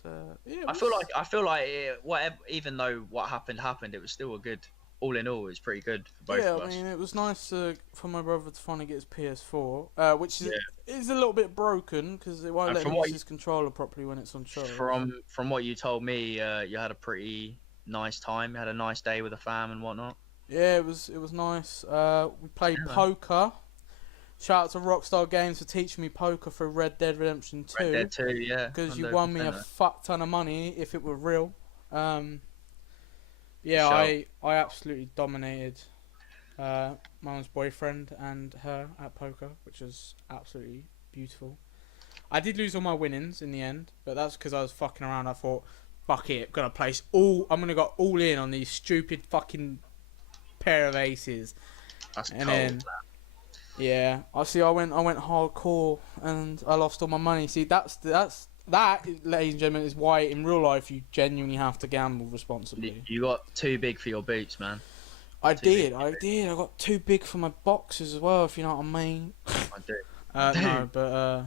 Yeah. I feel like whatever. Even though what happened, it was still a good. All in all, it was pretty good for both of us. Yeah, I mean, it was nice for my brother to finally get his PS4, which is a little bit broken because it won't let him use his controller properly when it's on show. From what you told me, you had a pretty nice time. You had a nice day with the fam and whatnot. Yeah, it was nice. We played poker. Shout out to Rockstar Games for teaching me poker for Red Dead Redemption 2. Red Dead 2, yeah. Because you won me a fuck ton of money if it were real. Yeah, I absolutely dominated Mum's boyfriend and her at poker, which was absolutely beautiful. I did lose all my winnings in the end, but that's because I was fucking around. I thought, fuck it, I'm gonna go all in on these stupid fucking pair of aces. That's and cold, then, man. Yeah, I went hardcore and I lost all my money. See, that, ladies and gentlemen, is why in real life you genuinely have to gamble responsibly. You got too big for your boots, man. I did. I got too big for my boxes as well, if you know what I mean. I do. No, but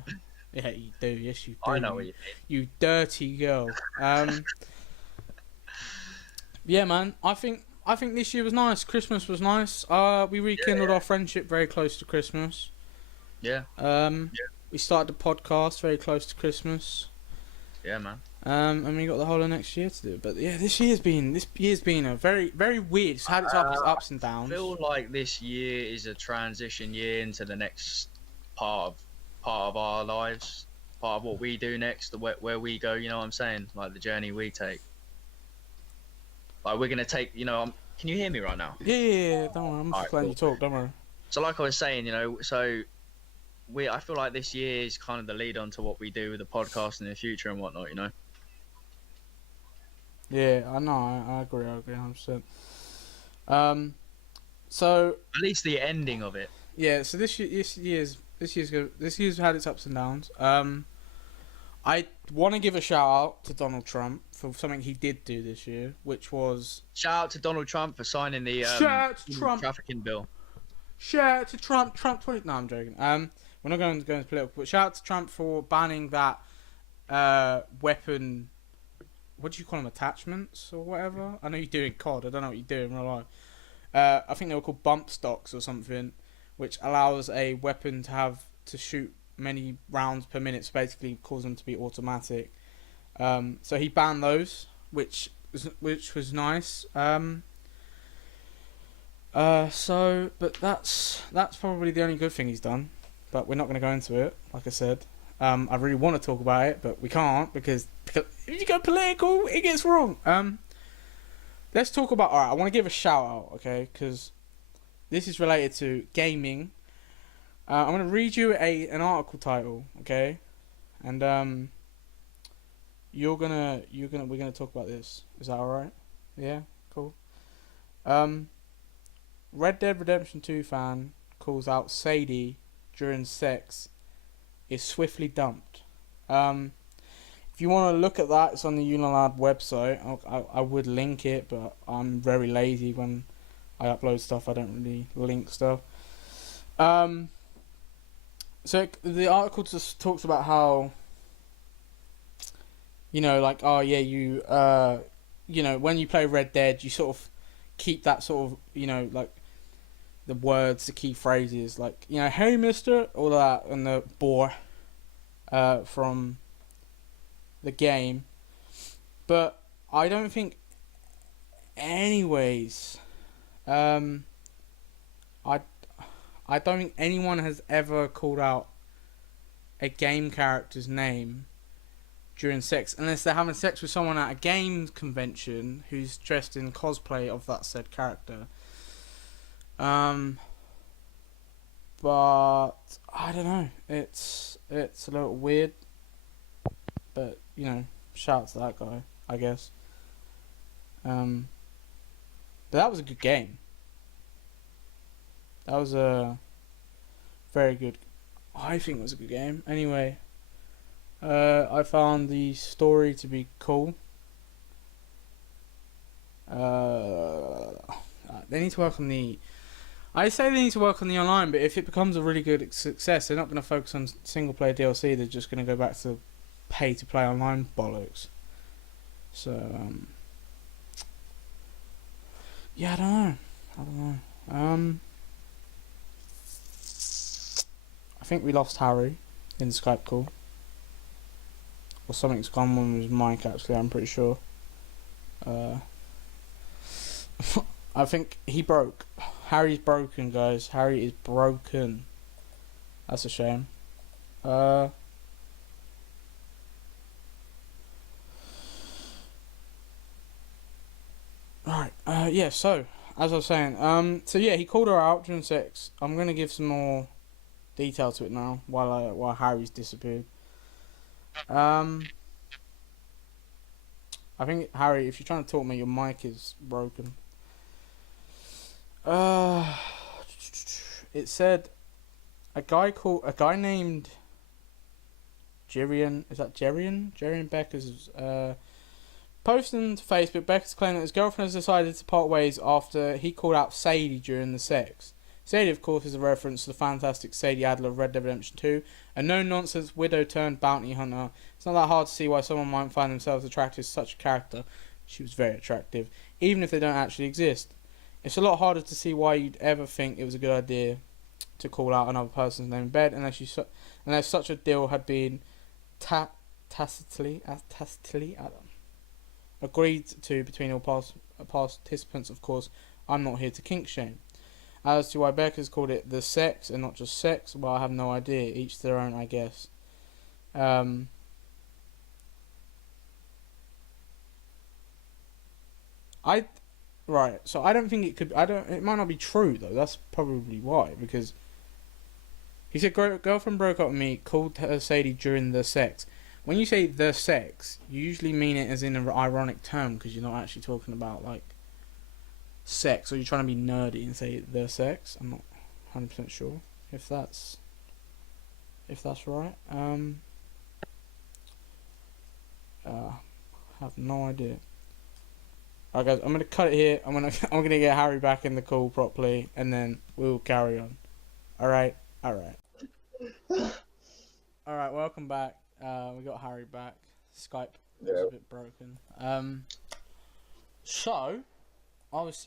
yeah, you do. Yes, you do. I know what you mean. You dirty girl. Yeah, man. I think this year was nice. Christmas was nice. We rekindled our friendship very close to Christmas. Yeah. We started the podcast very close to Christmas. Yeah, man. And we got the whole of next year to do it. But yeah, this year's been a very, very weird. It's had its ups and downs. I feel like this year is a transition year into the next part of our lives, part of what we do next, where we go. You know what I'm saying? Like the journey we take. Like we're gonna take. You know, can you hear me right now? Yeah. Don't worry. I'm just letting you talk. Don't worry. So like I was saying, you know, I feel like this year is kind of the lead on to what we do with the podcast in the future and whatnot, you know? Yeah, I know. I agree 100%. So at least the ending of it. Yeah. So this year's had its ups and downs. I want to give a shout out to Donald Trump for something he did do this year, which was shout out to Donald Trump for signing the trafficking bill. Shout out to Trump 20. No, I'm joking. We're not going to go into political, but shout out to Trump for banning that weapon. What do you call them? Attachments or whatever? I know you do in COD. I don't know what you do in real life. I think they were called bump stocks or something, which allows a weapon to shoot many rounds per minute, so basically cause them to be automatic. So he banned those, which was nice. But that's probably the only good thing he's done. But we're not going to go into it, like I said. I really want to talk about it, but we can't because if you go political, it gets wrong. Let's talk about. Alright, I want to give a shout out, okay? Because this is related to gaming. I'm going to read you an article title, okay? And we're gonna talk about this. Is that alright? Yeah, cool. Red Dead Redemption 2 fan calls out Sadie during sex is swiftly dumped. If you want to look at that, it's on the Unilad website. I would link it, but I'm very lazy when I upload stuff. I don't really link stuff. So the article just talks about how, like, oh yeah, when you play Red Dead, you sort of keep that sort of, like, the words, the key phrases, like, hey mister, all that, and the boar from the game. But I don't think anyways, I don't think anyone has ever called out a game character's name during sex, unless they're having sex with someone at a games convention who's dressed in cosplay of that said character. But I don't know. It's a little weird, but shout out to that guy, I guess. But that was a good game. That was a very good. I think it was a good game. Anyway, I found the story to be cool. They need to work on the. I say they need to work on the online, but if it becomes a really good success, they're not going to focus on single player DLC. They're just going to go back to pay to play online bollocks. So, yeah, I don't know. I think we lost Harry in the Skype call, or something's gone on with his mic. Actually, I'm pretty sure. I think he broke. Harry's broken, guys. Harry is broken. That's a shame. Right. Yeah. So, as I was saying, he called her out during sex. I'm gonna give some more detail to it now while Harry's disappeared. I think, Harry, if you're trying to talk to me, your mic is broken. It said a guy named Jerian. Is that Jerian? Jerian Becker's posting to Facebook. Becker's claiming that his girlfriend has decided to part ways after he called out Sadie during the sex. Sadie, of course, is a reference to the fantastic Sadie Adler of Red Dead Redemption 2, a no-nonsense widow turned bounty hunter. It's not that hard to see why someone might find themselves attracted to such a character. She was very attractive, even if they don't actually exist. It's a lot harder to see why you'd ever think it was a good idea to call out another person's name in bed unless such a deal had been tacitly agreed to between all participants. Of course, I'm not here to kink shame. As to why Becker's called it the sex and not just sex, well, I have no idea. Each to their own, I guess. Right, so I don't think it could. It might not be true though. That's probably why, because he said girlfriend broke up with me, called her Sadie during the sex. When you say the sex, you usually mean it as in an ironic term, because you're not actually talking about like sex, or you're trying to be nerdy and say the sex. I'm not 100% sure if that's right. Have no idea. Alright guys, I'm gonna cut it here. I'm gonna get Harry back in the call properly, and then we'll carry on. Alright. Alright, welcome back. We got Harry back. Skype was a bit broken. So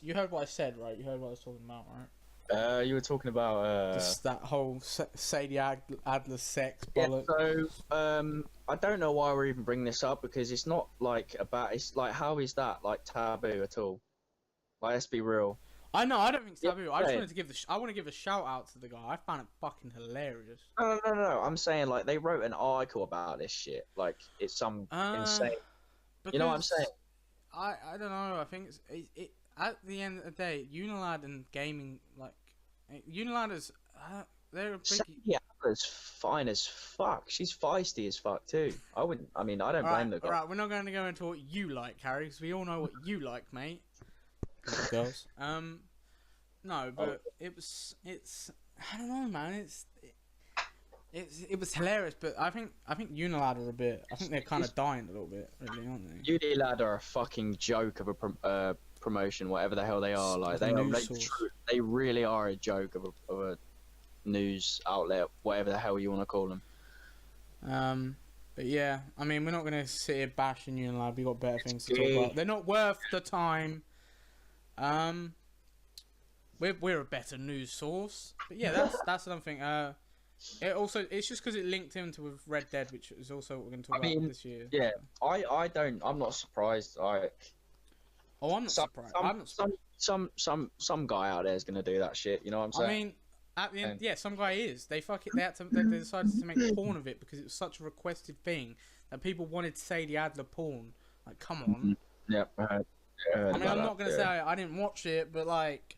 you heard what I said, right? You heard what I was talking about, right? You were talking about Just that whole Sadie Adler sex bollock. Yeah, so I don't know why we're even bringing this up because it's not like about. It's like how is that like taboo at all? Like, let's be real. I know. I don't think it's taboo. I just Yeah. wanted to give I want to give a shout out to the guy. I found it fucking hilarious. No. I'm saying like they wrote an article about this shit. Like it's some insane. You know what I'm saying? I don't know. I think it at the end of the day, Unilad and gaming like Unilad's they're a big. Yeah, Adler's fine as fuck. She's feisty as fuck too. I wouldn't. I mean, I don't blame the guy. Alright, we're not going to go into what you like, Harry, because we all know what you like, mate. Girls. No, but it's I don't know, man. It was hilarious, but I think Unilad are a bit. I think they're kind of dying a little bit, really, aren't they? Unilad are a fucking joke of a promotion, whatever the hell they are. Like they really are a joke of a news outlet, whatever the hell you want to call them. But yeah, I mean, we're not going to sit here bashing Unilad. We got better things to talk about. They're not worth the time. We're a better news source. But yeah, that's another thing. It's just because it linked into with Red Dead, which is also what we're going to talk about this year. Yeah, I'm not surprised. I'm not surprised. Some guy out there is going to do that shit. You know what I'm saying? I mean, at the end, yeah, some guy is. They decided to make porn of it because it was such a requested thing that people wanted Sadie Adler porn. Like, come on. Yeah. I mean, I'm not going to say I didn't watch it, but like,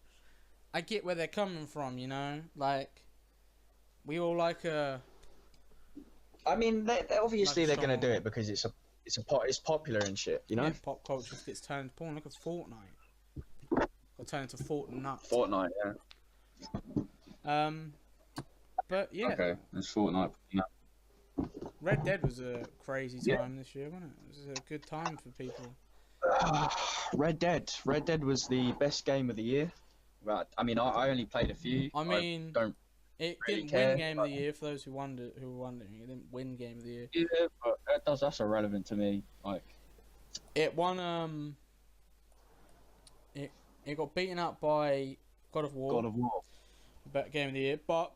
I get where they're coming from. You know, like. We all like a. I mean, obviously they're gonna do it because it's popular and shit, you know. Yeah, pop culture just gets turned into porn. Look at Fortnite. Got turned into Fortnite. Fortnite, yeah. But yeah. Okay, it's Fortnite. Red Dead was a crazy time this year, wasn't it? It was a good time for people. Red Dead was the best game of the year. Right. I mean, I only played a few. I mean, it didn't win Game of the Year for those who were wondering. It didn't win Game of the Year. Yeah, but that's irrelevant to me. Like, it won. It got beaten up by God of War. Better Game of the Year, but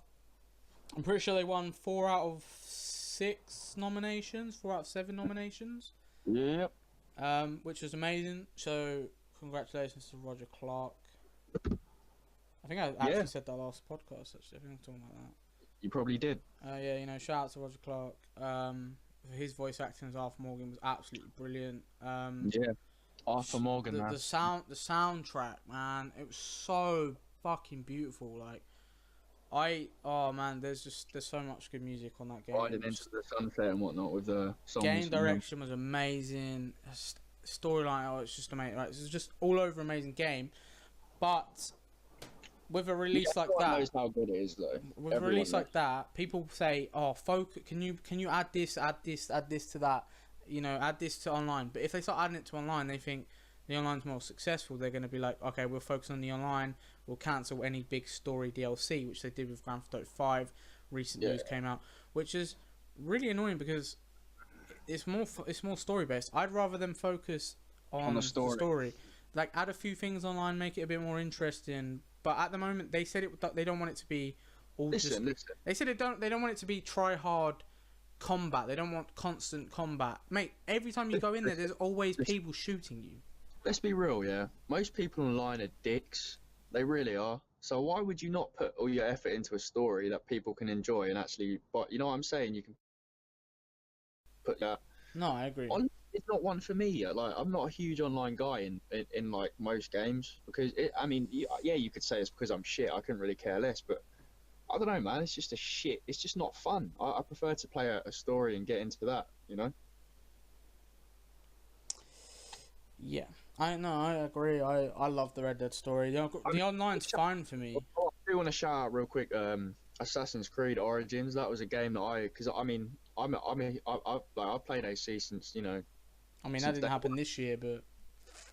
I'm pretty sure they won 4 out of 6 nominations, 4 out of 7 nominations. Yep. Which was amazing. So congratulations to Roger Clark. I think I actually said that last podcast. Actually, I think I'm talking about that. You probably did. Yeah, you know, shout out to Roger Clark. His voice acting as Arthur Morgan was absolutely brilliant. Yeah, Arthur Morgan. The soundtrack, man, it was so fucking beautiful. Like, there's so much good music on that game. Riding into the sunset and whatnot with the songs. Game direction was amazing. Storyline, it's just amazing. Right, it's just all over amazing game, but. With a release like that, knows how good it is, though. With a release like that, people say, "Oh, focus. Can you add this to that? You know, add this to online." But if they start adding it to online, they think the online's more successful. They're going to be like, "Okay, we'll focus on the online. We'll cancel any big story DLC," which they did with Grand Theft Auto 5. Recent news came out, which is really annoying because it's more story based. I'd rather them focus on the story. Like, add a few things online, make it a bit more interesting. But at the moment, they said they don't want it to be all listen. They said they don't want it to be try hard combat. They don't want constant combat, mate. Every time you go in there, there's always people shooting you. Let's be real, yeah. Most people online are dicks. They really are. So why would you not put all your effort into a story that people can enjoy and actually? But you know what I'm saying? You can put that. No, I agree. It's not one for me. Like, I'm not a huge online guy in like most games because you could say it's because I'm shit. I couldn't really care less, but I don't know, man. It's just it's just not fun. I prefer to play a story and get into that, you know. Yeah, I agree. I love the Red Dead story. The online's fine for me. I do want to shout out real quick. Assassin's Creed Origins. That was a game that I've played AC since, you know. I mean, that didn't happen this year,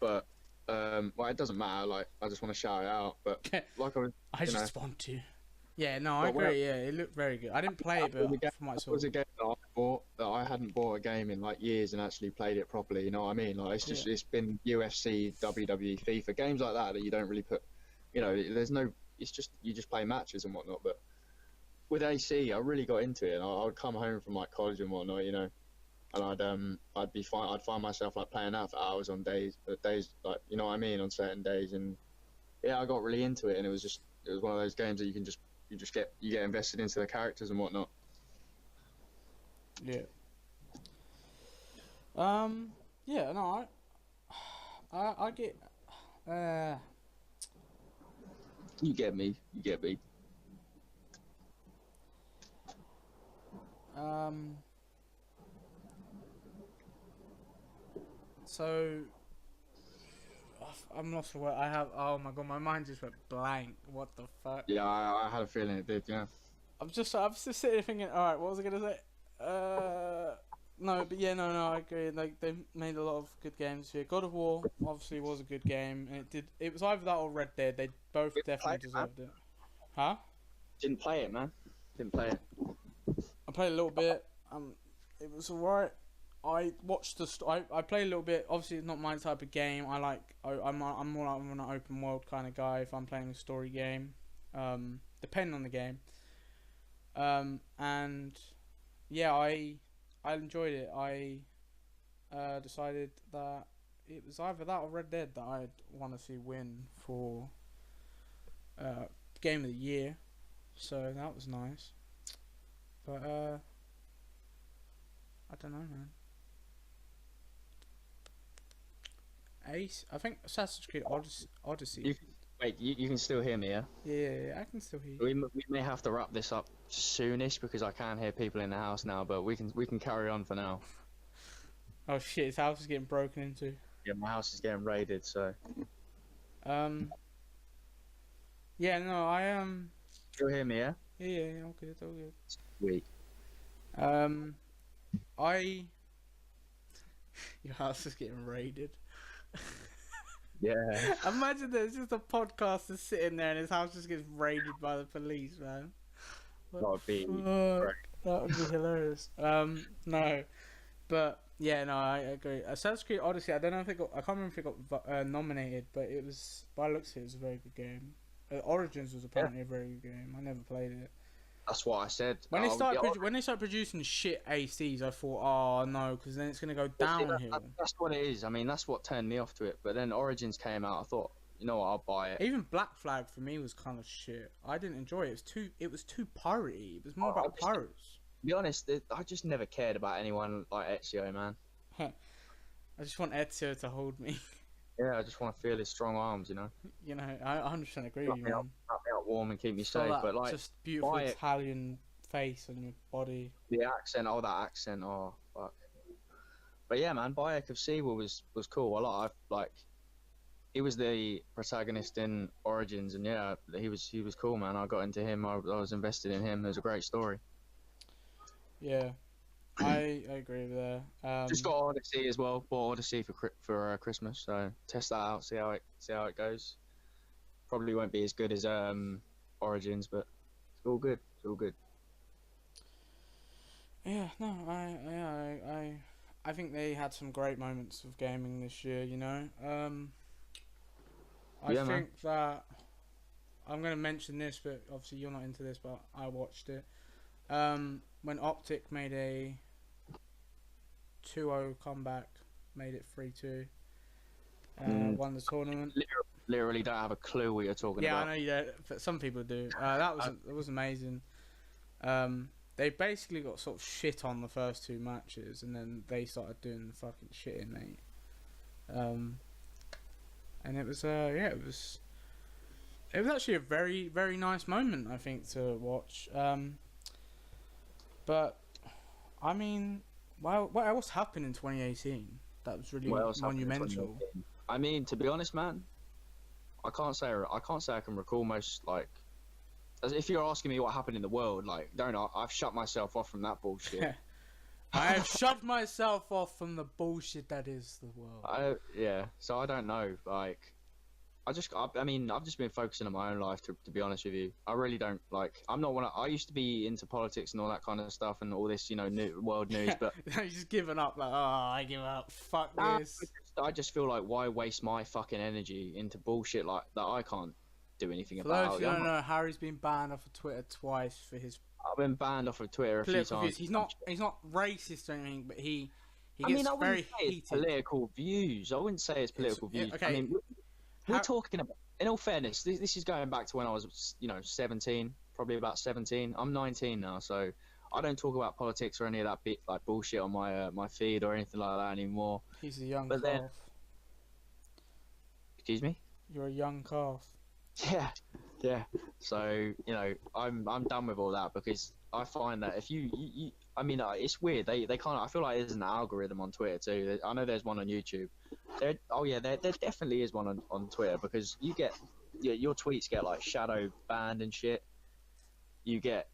but it doesn't matter. Like, I just want to shout it out. But like, I just want to. Yeah, no, I agree. Yeah, it looked very good. I didn't play it, but from what I saw, it was a game that I bought that I hadn't bought a game in like years and actually played it properly. You know what I mean? Like, it's been UFC, WWE, FIFA games like that you don't really put. You know, there's no it's just you just play matches and whatnot. But with AC, I really got into it, and I would come home from like college and whatnot, you know, and I'd be fine. I'd find myself like playing out for hours on days like, you know what I mean, on certain days, and yeah, I got really into it, and it was one of those games that you get invested into the characters and whatnot. Yeah. Yeah. No, I get. You get me. You get me. So I'm not sure what I have. Oh my god, my mind just went blank. What the fuck? Yeah, I had a feeling it did. Yeah. I'm just sitting there thinking. All right, what was I gonna say? No, but yeah, no, I agree. Like they made a lot of good games here. God of War obviously was a good game, and it was either that or Red Dead. They both definitely deserved it. Huh? Didn't play it, man. Didn't play it. I played a little bit. It was alright. I watched I played a little bit. Obviously, it's not my type of game. I'm more like an open world kind of guy. If I'm playing a story game, depending on the game. And yeah, I enjoyed it. I decided that it was either that or Red Dead that I'd want to see win for Game of the Year. So that was nice. But I don't know, man. Ace, I think Assassin's Creed Odyssey. You can still hear me, yeah? Yeah, I can still hear you. We may have to wrap this up soonish because I can hear people in the house now, but we can carry on for now. Oh shit, his house is getting broken into. Yeah, my house is getting raided, so. Yeah, no, I Still hear me, yeah? Yeah, all good. Sweet. Your house is getting raided. Yeah. Imagine there's just a podcaster sitting there and his house just gets raided by the police, man. That would be That would be hilarious. No, but yeah, no, I agree. Assassin's Creed Odyssey. I don't know if it got. I can't remember if it got nominated, but it was. By the looks of it, it was a very good game. Origins was apparently a very good game. I never played it. That's what I said. When they start producing shit ACs, I thought, oh no, because then it's gonna go downhill. That's what it is. I mean, that's what turned me off to it. But then Origins came out. I thought, you know what, I'll buy it. Even Black Flag for me was kind of shit. I didn't enjoy it. It was too piratey. It was more about pirates. To be honest, I just never cared about anyone like Ezio, man. I just want Ezio to hold me. Yeah, I just want to feel his strong arms, you know. You know, I 100% agree with you, man. Wrap me up warm and keep me safe. But like, just beautiful Italian face on your body. The accent, that accent, oh fuck. But yeah, man, Bayek of Siwa was cool. I like. He was the protagonist in Origins, and yeah, he was cool, man. I got into him. I was invested in him. It was a great story. Yeah, I agree with that. Just got Odyssey as well. Bought Odyssey for Christmas, so test that out. See how it goes. Probably won't be as good as Origins, but it's all good. It's all good. Yeah, no, I think they had some great moments of gaming this year. You know, I think that I'm gonna mention this, but obviously you're not into this, but I watched it. When Optic made a 2-0 comeback, made it 3-2, won the tournament. Literally don't have a clue what you're talking about. Yeah, I know you don't, but some people do. It was amazing. They basically got sort of shit on the first two matches, and then they started doing the fucking shit in, mate. And it was it was actually a very, very nice moment, I think, to watch. But I mean, what else happened in 2018 that was really monumental? I mean, to be honest, man, I can't say I can recall most, like, as if you're asking me what happened in the world, like, I've shut myself off from that bullshit. I have shut myself off from the bullshit that is the world. So I don't know, like, I've just been focusing on my own life, to be honest with you. I really don't, like, I used to be into politics and all that kind of stuff and all this, you know, world news, but... You've just given up, like, I give up, fuck this. I just feel like, why waste my fucking energy into bullshit like that I can't do anything For about. those who don't know, Harry's been banned off of Twitter twice for his I've been banned off of Twitter a few political times. views. He's not racist or anything, but he I gets mean, I wouldn't very say it's heated. political views. I wouldn't say it's political views. Okay. I mean, we're talking about. In all fairness, this is going back to when I was, 17, probably about 17. I'm 19 now, so I don't talk about politics or any of that like bullshit on my feed or anything like that anymore. He's a young But calf. then, excuse me. You're a young calf. Yeah. So I'm done with all that because I find that if you I mean, it's weird. They kind of. I feel like there's an algorithm on Twitter too. I know there's one on YouTube. There definitely is one on Twitter because you get your tweets get like shadow banned and shit. You get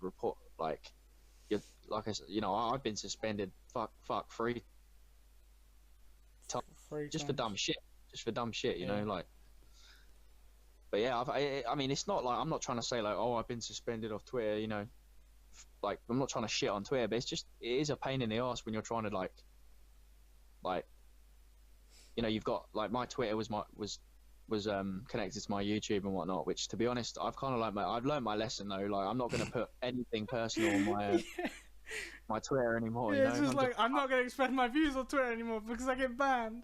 report like I said. I've been suspended. Fuck 3 times just for dumb shit. You know, like. But yeah, I mean, it's not like I'm not trying to say like, oh, I've been suspended off Twitter. Like I'm not trying to shit on Twitter, but it is a pain in the ass when you're trying to like, you've got like my Twitter was connected to my YouTube and whatnot. Which, to be honest, I've kind of I've learned my lesson though. Like I'm not going to put anything personal on my my Twitter anymore. Yeah, it's just I'm not going to express my views on Twitter anymore because I get banned.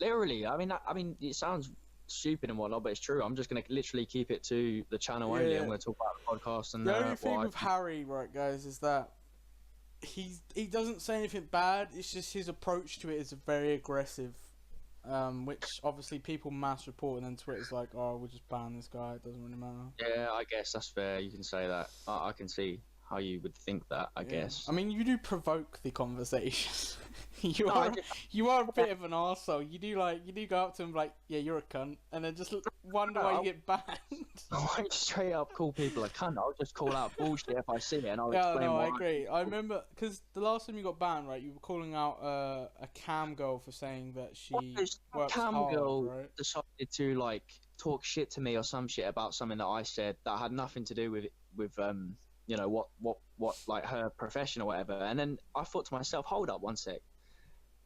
Literally, I mean, it sounds stupid and whatnot, but it's true. I'm just going to literally keep it to the channel only. I'm going to talk about the podcast and the only thing with Harry, right, guys, is that he doesn't say anything bad. It's just his approach to it is very aggressive, which obviously people mass report, and then Twitter's like, oh, we'll just ban this guy. It doesn't really matter. Yeah, I guess that's fair. You can say that. I can see how you would think that. I guess. I mean, you do provoke the conversation. You are a bit of an arsehole. You do go up to him like, yeah, you're a cunt, and then just wonder why you get banned. I won't straight up call people a cunt. I'll just call out bullshit if I see it, and I'll explain I why. agree. I remember because the last time you got banned, right? You were calling out a cam girl for saying that she works cam hard, girl right? decided to like talk shit to me or some shit about something that I said that had nothing to do with what like her profession or whatever. And then I thought to myself, hold up one sec.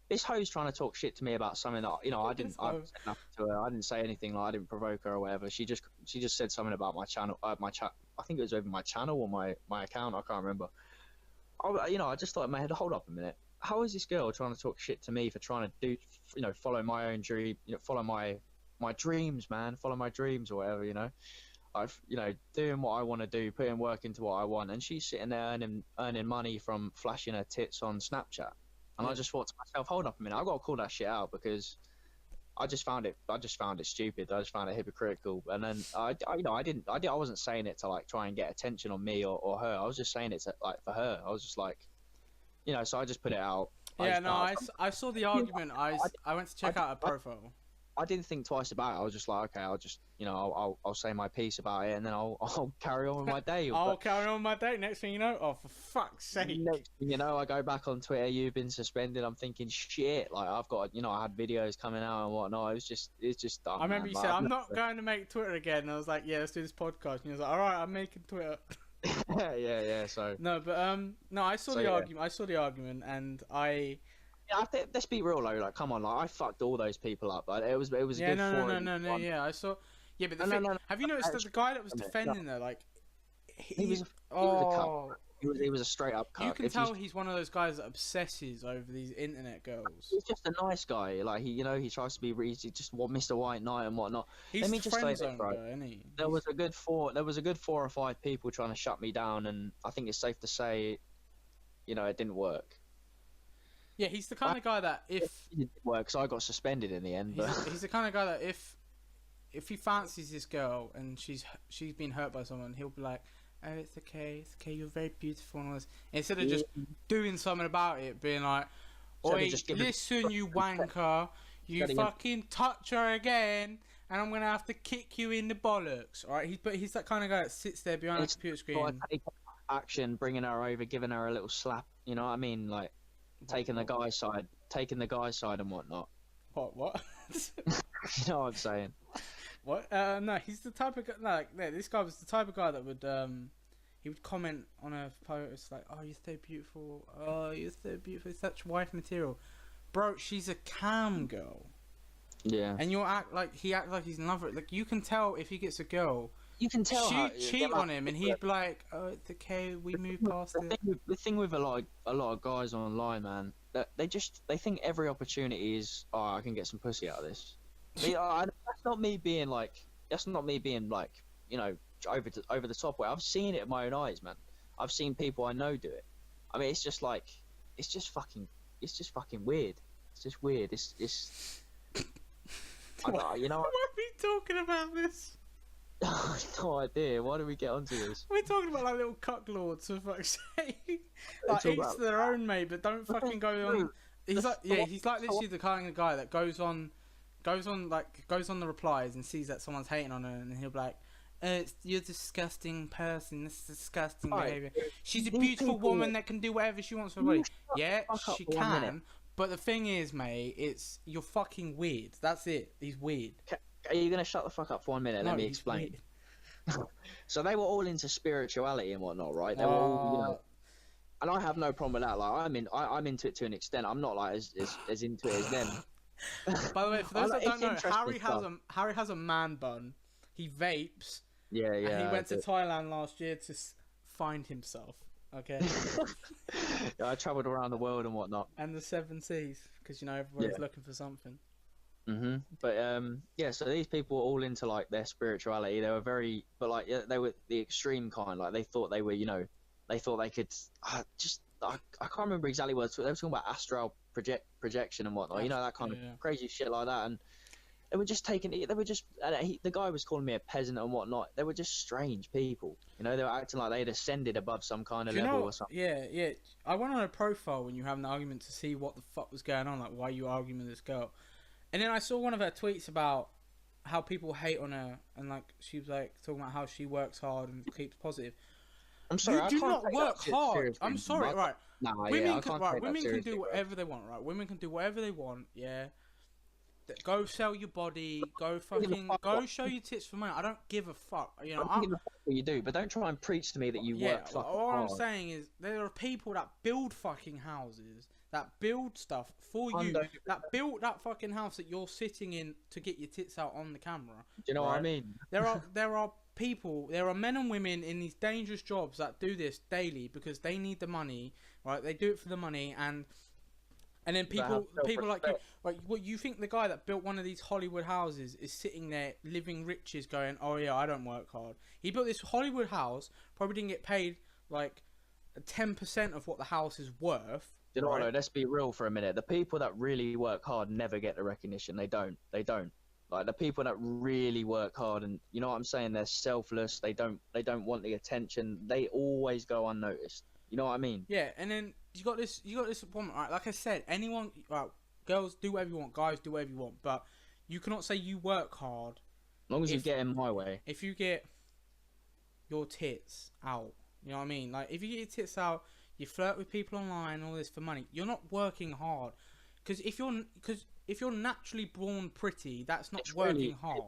This hoe's trying to talk shit to me about something that I said nothing to her. I didn't say anything, like I didn't provoke her or whatever. She just said something about my channel, my chat. I think it was over my channel or my account. I can't remember. I just thought in my head, hold up a minute. How is this girl trying to talk shit to me for trying to do, follow my own dream, follow my dreams, man, follow my dreams or whatever, I've, doing what I want to do, putting work into what I want, and she's sitting there earning money from flashing her tits on Snapchat. And I just thought to myself, hold up a minute, I've got to call that shit out because I just found it stupid. I just found it hypocritical. And then I wasn't saying it to like try and get attention on me or her. I was just saying it to, like, for her. I was just like, so I just put it out. I saw the argument. I went to check out her profile. I didn't think twice about it. I was just like, okay, I'll just, I'll say my piece about it, and then I'll carry on with my day. Carry on with my day. Next thing you know, oh, for fuck's sake! Next thing you know, I go back on Twitter. You've been suspended. I'm thinking, shit. Like I've got, I had videos coming out and whatnot. It's just dumb. I remember you said, I'm not going to make Twitter again. And I was like, yeah, let's do this podcast. And you was like, all right, I'm making Twitter. yeah. So no, but no, I saw the argument. I saw the argument, and I. Let's be real though. Like, come on, like I fucked all those people up. Like, it was a good no. Yeah, I saw. Yeah, but have you noticed that the guy that was defending her, like, he was a cunt. He was a straight up cunt. You can tell he's one of those guys that obsesses over these internet girls. He's just a nice guy. Like he tries to be just Mr. White Knight and whatnot. He's the friend zone guy, isn't he? There was a good 4 or 5 people trying to shut me down, and I think it's safe to say, it didn't work. Yeah, he's the kind of guy that if it didn't work, so I got suspended in the end. But he's the kind of guy that if he fancies this girl and she's been hurt by someone, he'll be like, "Oh, it's okay, you're very beautiful," and all this. Instead of just doing something about it, being like, "Oi, listen, you wanker, you fucking touch her again, and I'm gonna have to kick you in the bollocks." All right, but he's that kind of guy that sits there behind a computer screen. Action, bringing her over, giving her a little slap. You know what I mean? Like. Taking the guy's side and whatnot. What? You know what I'm saying? What? No, he's the type of guy. This guy was the type of guy that would he would comment on a post like, "Oh, you're so beautiful. Oh, you're so beautiful. It's such wife material." Bro, she's a cam girl. Yeah. And you'll act like he acts like he's in love with it. Like, you can tell if he gets a girl, You can tell she'd cheat on him, and he'd be like, "Oh, it's okay, we move past it." The thing with a lot of guys online, man, that they think every opportunity is, oh, I can get some pussy out of this. That's not me being like, you know, over the top way. I've seen it with my own eyes, man. I've seen people I know do it. I mean, it's just fucking weird. It's just weird. You know. Why are we talking about this? No idea. Why do we get onto this? We're talking about like little cucklords, for fuck's sake. Like, each to their own, mate, but don't fucking go on. He's like literally the kind of guy that goes on the replies and sees that someone's hating on her, and he'll be like, "You're a disgusting person. This is disgusting behavior. She's a beautiful woman that can do whatever she wants for her body." Yeah, she can. But the thing is, mate, you're fucking weird. That's it. He's weird. Are you gonna shut the fuck up for 1 minute? Let me explain. So they were all into spirituality and whatnot, right? They were all, you know, and I have no problem with that. Like, I'm into it to an extent. I'm not like as into it as them. By the way, for those that don't know, Harry has a man bun. He vapes. Yeah. And he went to Thailand last year to find himself. Okay. Yeah, I travelled around the world and whatnot. And the 7 Seas, because you know everybody's looking for something. But yeah, so these people were all into like their spirituality. They were they were the extreme kind. Like, they thought they were, you know, they thought they could I can't remember exactly what they were talking about, astral projection and whatnot. You know, that kind of crazy shit like that. And they were just the guy was calling me a peasant and whatnot. They were just strange people. You know, they were acting like they'd ascended above some kind of level or something. Yeah. I went on a profile when you have an argument to see what the fuck was going on, like why you arguing with this girl. And then I saw one of her tweets about how people hate on her, and like she was like talking about how she works hard and keeps positive. I'm sorry, you do not work hard. I'm sorry, right? Women can can do whatever they want, right? Women can do whatever they want, yeah. Go sell your body. Go show your tits for money. I don't give a fuck. You know, I don't give a fuck what you do, but don't try and preach to me that you work fucking hard. All I'm saying is there are people that build fucking houses, that build stuff for you, that built that fucking house that you're sitting in to get your tits out on the camera. Do you know what I mean? There are people, there are men and women in these dangerous jobs that do this daily because they need the money, right? They do it for the money, and then people like you, like, what you think the guy that built one of these Hollywood houses is sitting there living riches going, "Oh yeah, I don't work hard." He built this Hollywood house, probably didn't get paid like 10% of what the house is worth. You know what, let's be real for a minute. The people that really work hard never get the recognition. They don't. Like, the people that really work hard, and you know what I'm saying, they're selfless. They don't want the attention. They always go unnoticed. You know what I mean? Yeah, and then you got this woman, right? Like I said, anyone, right, girls do whatever you want, guys do whatever you want, but you cannot say you work hard. As long as you get in my way. If you get your tits out, you know what I mean? Like, if you get your tits out, you flirt with people online, all this for money. You're not working hard, because if you're naturally born pretty, that's not working hard.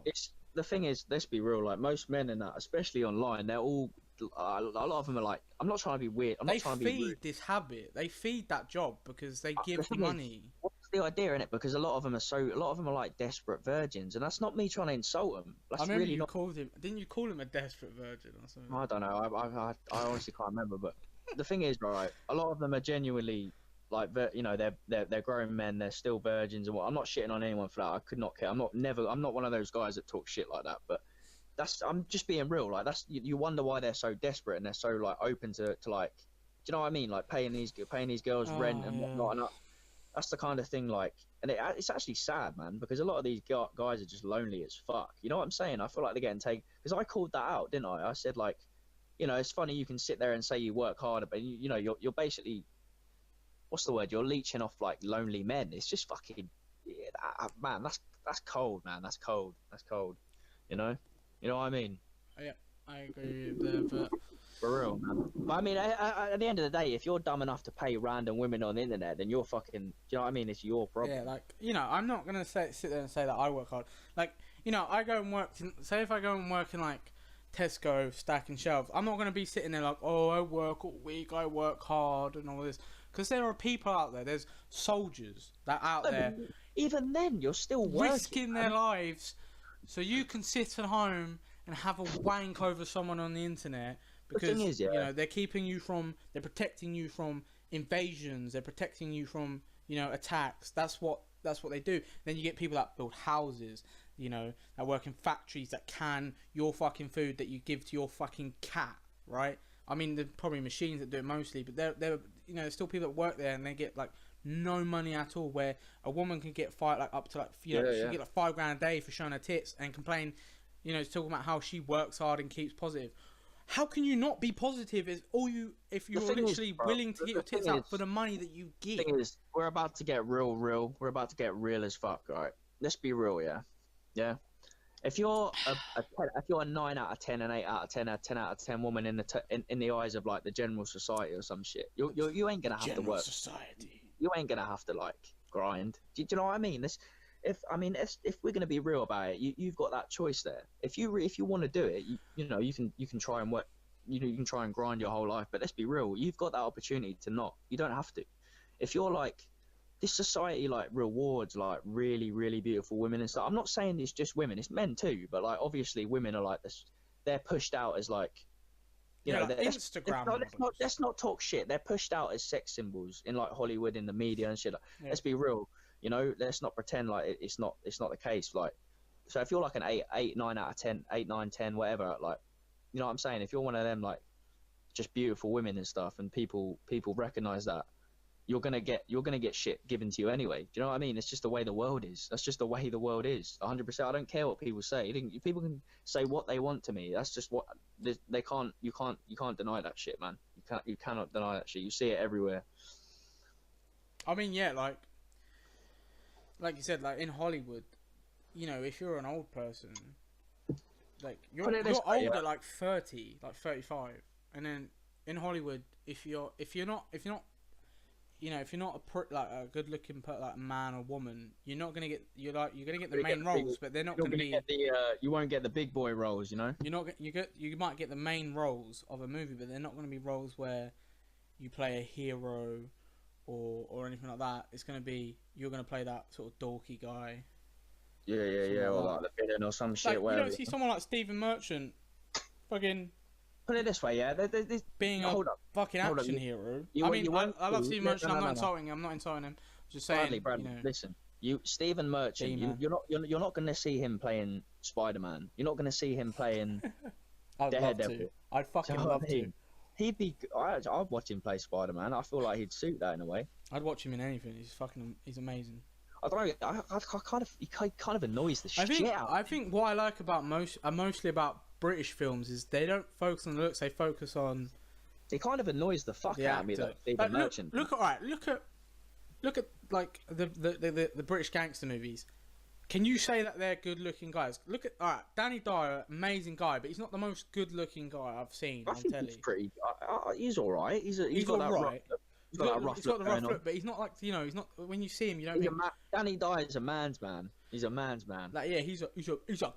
The thing is, let's be real. Like, most men and that, especially online, they're all. A lot of them are like, I'm not trying to be weird. They feed this habit. They feed that job because they give the money. What's the idea in it? Because a lot of them are like desperate virgins, and that's not me trying to insult them. That's I remember really you called him. Didn't you call him a desperate virgin or something? I don't know. I honestly can't remember. But the thing is, right? A lot of them are genuinely like, you know, they're grown men. They're still virgins and what. I'm not shitting on anyone for that. I could not care. I'm not one of those guys that talk shit like that. But I'm just being real. Like, you wonder why they're so desperate and they're so like open to like, do you know what I mean? Like paying these girls rent and whatnot. And that's the kind of thing. Like, and it's actually sad, man, because a lot of these guys are just lonely as fuck. You know what I'm saying? I feel like they're getting taken, because I called that out, didn't I? I said, like, you know, it's funny you can sit there and say you work harder, but you know, you're basically, what's the word? You're leeching off like lonely men. It's just fucking, man. That's cold, man. That's cold. You know. You know what I mean? Yeah, I agree with you there, but for real, man. But I mean, at the end of the day, if you're dumb enough to pay random women on the internet, then you're fucking. Do you know what I mean? It's your problem. Yeah, like, you know, I'm not gonna sit there and say that I work hard. Like, you know, I go and work. Say if I go and work in like Tesco stacking shelves. I'm not going to be sitting there like, oh, I work all week, I work hard and all this. Because there are people out there, there's soldiers that are out there. Even then, you're still working, risking their lives so you can sit at home and have a wank over someone on the internet. Because, the thing is, you know, they're protecting you from invasions, they're protecting you from, you know, attacks. That's what they do. Then you get people that build houses, you know, that work in factories that can your fucking food that you give to your fucking cat, right? I mean, there's probably machines that do it mostly, but they're you know, there's still people that work there and they get like no money at all. Where a woman can get fired like up to like, you know, she get like $5,000 a day for showing her tits and complain, you know, talking about how she works hard and keeps positive. How can you not be positive? If you're literally willing to get your tits out for the money that you get. The thing is, we're about to get real. We're about to get real as fuck, right? Let's be real, yeah. If you're a 9 out of 10, an 8 out of 10, a 10 out of 10 woman in the eyes of like the general society or some shit, you ain't gonna have to work. Society. You ain't gonna have to like grind. Do you know what I mean? If we're gonna be real about it, you've got that choice there. If you want to do it, you know you can try and work. You know, you can try and grind your whole life. But let's be real, you've got that opportunity to not. You don't have to. If you're like, this society like rewards like really, really beautiful women and stuff. I'm not saying it's just women, it's men too, but like obviously women are like this, they're pushed out as like, you know, like Instagram. Let's not talk shit. They're pushed out as sex symbols in like Hollywood, in the media and shit. Like, let's be real, you know, let's not pretend like it's not the case. Like, so if you're like an 8, 9 out of 10, 8, 9, 10, whatever, like, you know what I'm saying? If you're one of them like just beautiful women and stuff, and people recognize that, you're gonna get shit given to you anyway. Do you know what I mean? It's just the way the world is. That's just the way the world is. 100%. I don't care what people say. People can say what they want to me. That's just what they can't. You can't deny that shit, man. You cannot deny that shit. You see it everywhere. I mean, yeah, like you said, like in Hollywood, you know, if you're an old person, like you're older, like 30, like 35, and then in Hollywood, if you're not you know, if you're not a good-looking like man or woman, you're not gonna get you're gonna get the main roles, but they're not gonna be. You won't get the big boy roles, you know. You might get the main roles of a movie, but they're not gonna be roles where you play a hero or anything like that. It's gonna be you're gonna play that sort of dorky guy. Yeah, or like the villain or some shit. Like, you don't see someone like Stephen Merchant, fucking. Put it this way, yeah. Being a fucking action hero. I love Stephen Merchant. I'm not insulting him. I'm not insulting him. Just saying. Bradley, you know, listen. Stephen Merchant. You're not going to see him playing Spider-Man. You're not going to see him playing Daredevil. I'd fucking love to. He'd be. I'd watch him play Spider-Man. I feel like he'd suit that in a way. I'd watch him in anything. He's amazing. I don't know. He kind of annoys the shit out. I think what I like about mostly about British films is they don't focus on the looks. They focus on. It kind of annoys the fuck out of me that Stephen Merchant. Look at like the British gangster movies. Can you say that they're good-looking guys? Look at Danny Dyer, amazing guy, but he's not the most good-looking guy I've seen on telly. He's pretty. He's all right. He's got all right. He's got the rough look, but he's not like, you know, he's not, when you see him, you don't think... Danny Dyer's a man's man. He's a man's man. Like, yeah, he's a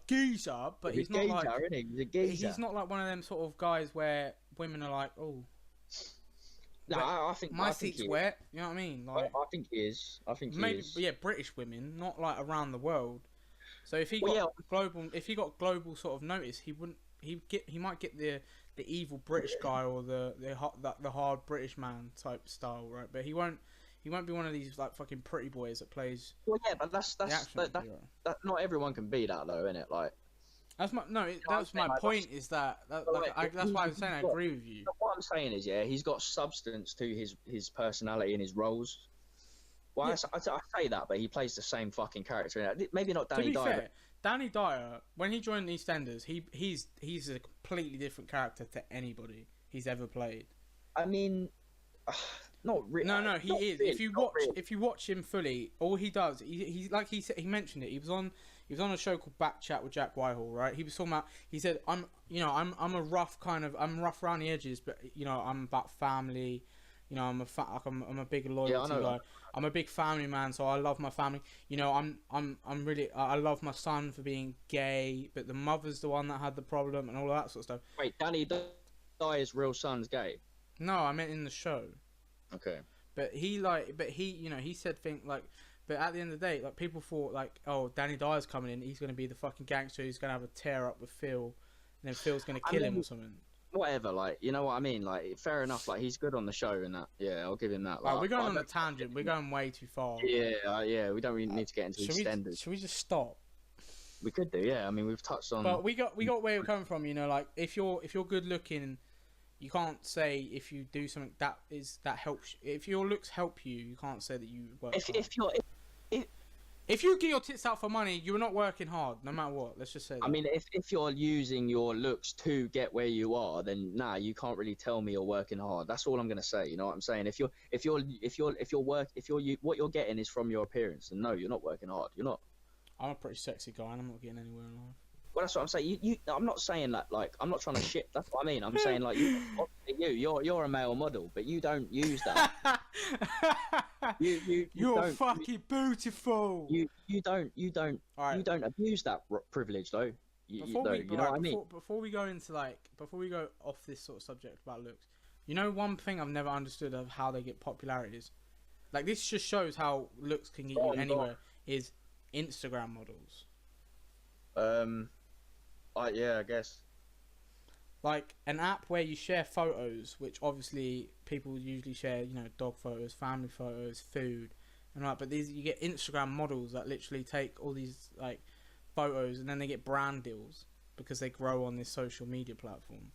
geezer, but he's not like... Isn't he? He's a geezer. He's not like one of them sort of guys where women are like, oh... No, I think... My seat's wet, you know what I mean? Like, I think he is. Maybe, but yeah, British women, not like around the world. So if he got global sort of notice, he might get the evil British guy or the hard British man type style, right? But he won't be one of these like fucking pretty boys that plays. Well, yeah, but that's not everyone can be that though, innit? Like that's my point. Is that's why I'm saying I agree with you. What I'm saying is, yeah, he's got substance to his personality and his roles. Well, yeah. I say that, but he plays the same fucking character. Maybe not Danny Dyer. Fair, Danny Dyer, when he joined EastEnders, he's a completely different character to anybody he's ever played. I mean, not really. No, he is. Really, if you watch him fully, all he does, he's like he said, he mentioned it. He was on a show called Back Chat with Jack Whitehall, right? He was talking about. He said, I'm rough around the edges, but you know, I'm about family. You know, I'm a big loyalty guy. I'm a big family man, so I love my family. You know, I'm really I love my son for being gay, but the mother's the one that had the problem and all that sort of stuff. Wait, Danny Dyer's real son's gay? No, I meant in the show. Okay. But he, you know, he said things like, but at the end of the day, like, people thought, like, oh, Danny Dyer's coming in, he's going to be the fucking gangster, he's going to have a tear up with Phil, and then Phil's going to kill him or something. Whatever, like, you know what I mean? Like, fair enough, like, he's good on the show and that. Yeah, I'll give him that. Like, we're going on a tangent, we're going way too far. Yeah, we don't really need to get into extended. Should we just stop? We could do, yeah. I mean, we've touched on... But we got where we're coming from, you know, like, if you're good looking... You can't say if you do something that helps. If your looks help you, you can't say that you work hard. If you get your tits out for money, you're not working hard, no matter what. Let's just say that. I mean, if you're using your looks to get where you are, then you can't really tell me you're working hard. That's all I'm gonna say. You know what I'm saying? What you're getting is from your appearance, and no, you're not working hard. You're not. I'm a pretty sexy guy, and I'm not getting anywhere in life. Well, that's what I'm saying. I'm not saying that, like, I'm not trying to shit. That's what I mean. I'm saying, like, you're a male model, but you don't use that. You're fucking beautiful. You don't abuse that privilege, though. You know what I mean? Before we go off this sort of subject about looks, you know, one thing I've never understood of how they get popularity is, like, this just shows how looks can get you anywhere, is Instagram models. Yeah, I guess. Like an app where you share photos, which obviously people usually share, you know, dog photos, family photos, food, and like. But you get Instagram models that literally take all these like photos, and then they get brand deals because they grow on this social media platform.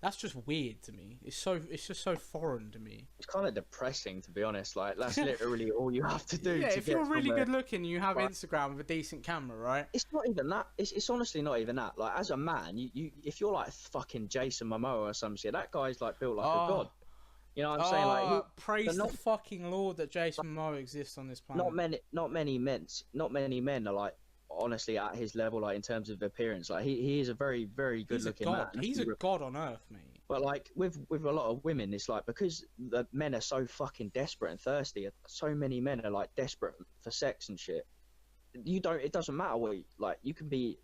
That's just weird to me. It's just so foreign to me. It's kind of depressing, to be honest. Like, that's literally all you have to do. Yeah, if you're really good looking, you have Instagram with a decent camera, right? It's not even that. It's honestly not even that. Like, as a man, you if you're like fucking Jason Momoa or some shit, that guy's like built like a god. You know what I'm saying? Like, praise the fucking Lord that Jason Momoa exists on this planet. Not many men are like, honestly, at his level, like, in terms of appearance, like, he is a very, very good looking man. He's a god on earth, mate. But like with a lot of women, it's like, because the men are so fucking desperate and thirsty, so many men are like desperate for sex and shit. It doesn't matter what you can be,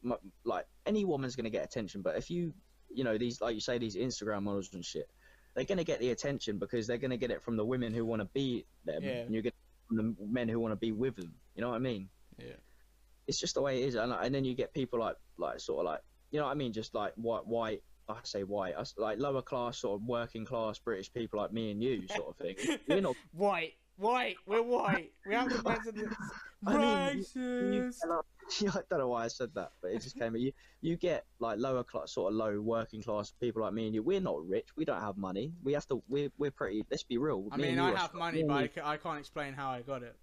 like, any woman's gonna get attention, but if you know, these, like you say, these Instagram models and shit, they're gonna get the attention because they're gonna get it from the women who want to be them, and you're getting it from the men who want to be with them. You know what I mean? Yeah. It's just the way it is, and then you get people like sort of like, you know what I mean, just like white, I say white, like lower class, sort of working class British people like me and you, sort of thing. We're not white. We're white. We have the president. Racist. I don't know why I said that, but it just came. You get like lower class, sort of low working class people like me and you. We're not rich. We don't have money. We have to. We're pretty. Let's be real. I mean, I have money, but I can't explain how I got it.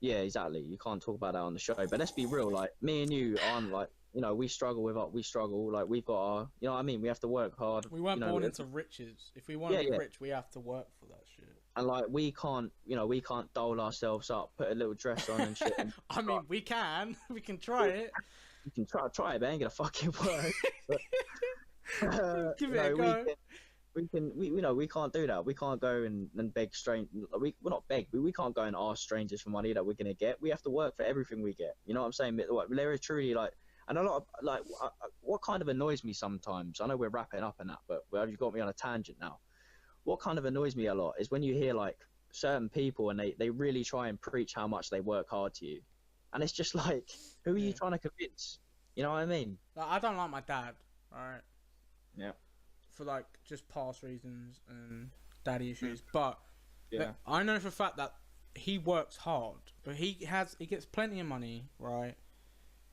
Yeah, exactly. You can't talk about that on the show. But let's be real. Like, me and you aren't like, you know, we struggle. Like, we've got our, you know what I mean? We have to work hard. We weren't born into riches. If we want to be rich, we have to work for that shit. And like, we can't dole ourselves up, put a little dress on and shit. And I mean, we can try it. You can try it, but it ain't gonna fucking work. Give it a go. We can't do that. We can't go and beg we're not beg. We can't go and ask strangers for money that we're gonna get. We have to work for everything we get. You know what I'm saying? There is truly like, and a lot of like, what kind of annoys me sometimes. I know we're wrapping up and that, but you've got me on a tangent now. What kind of annoys me a lot is when you hear like certain people and they really try and preach how much they work hard to you, and it's just like, who are you trying to convince? You know what I mean? Like, I don't like my dad. All right. Yeah. For like just past reasons and daddy issues, but I know for a fact that he works hard, but he gets plenty of money, right?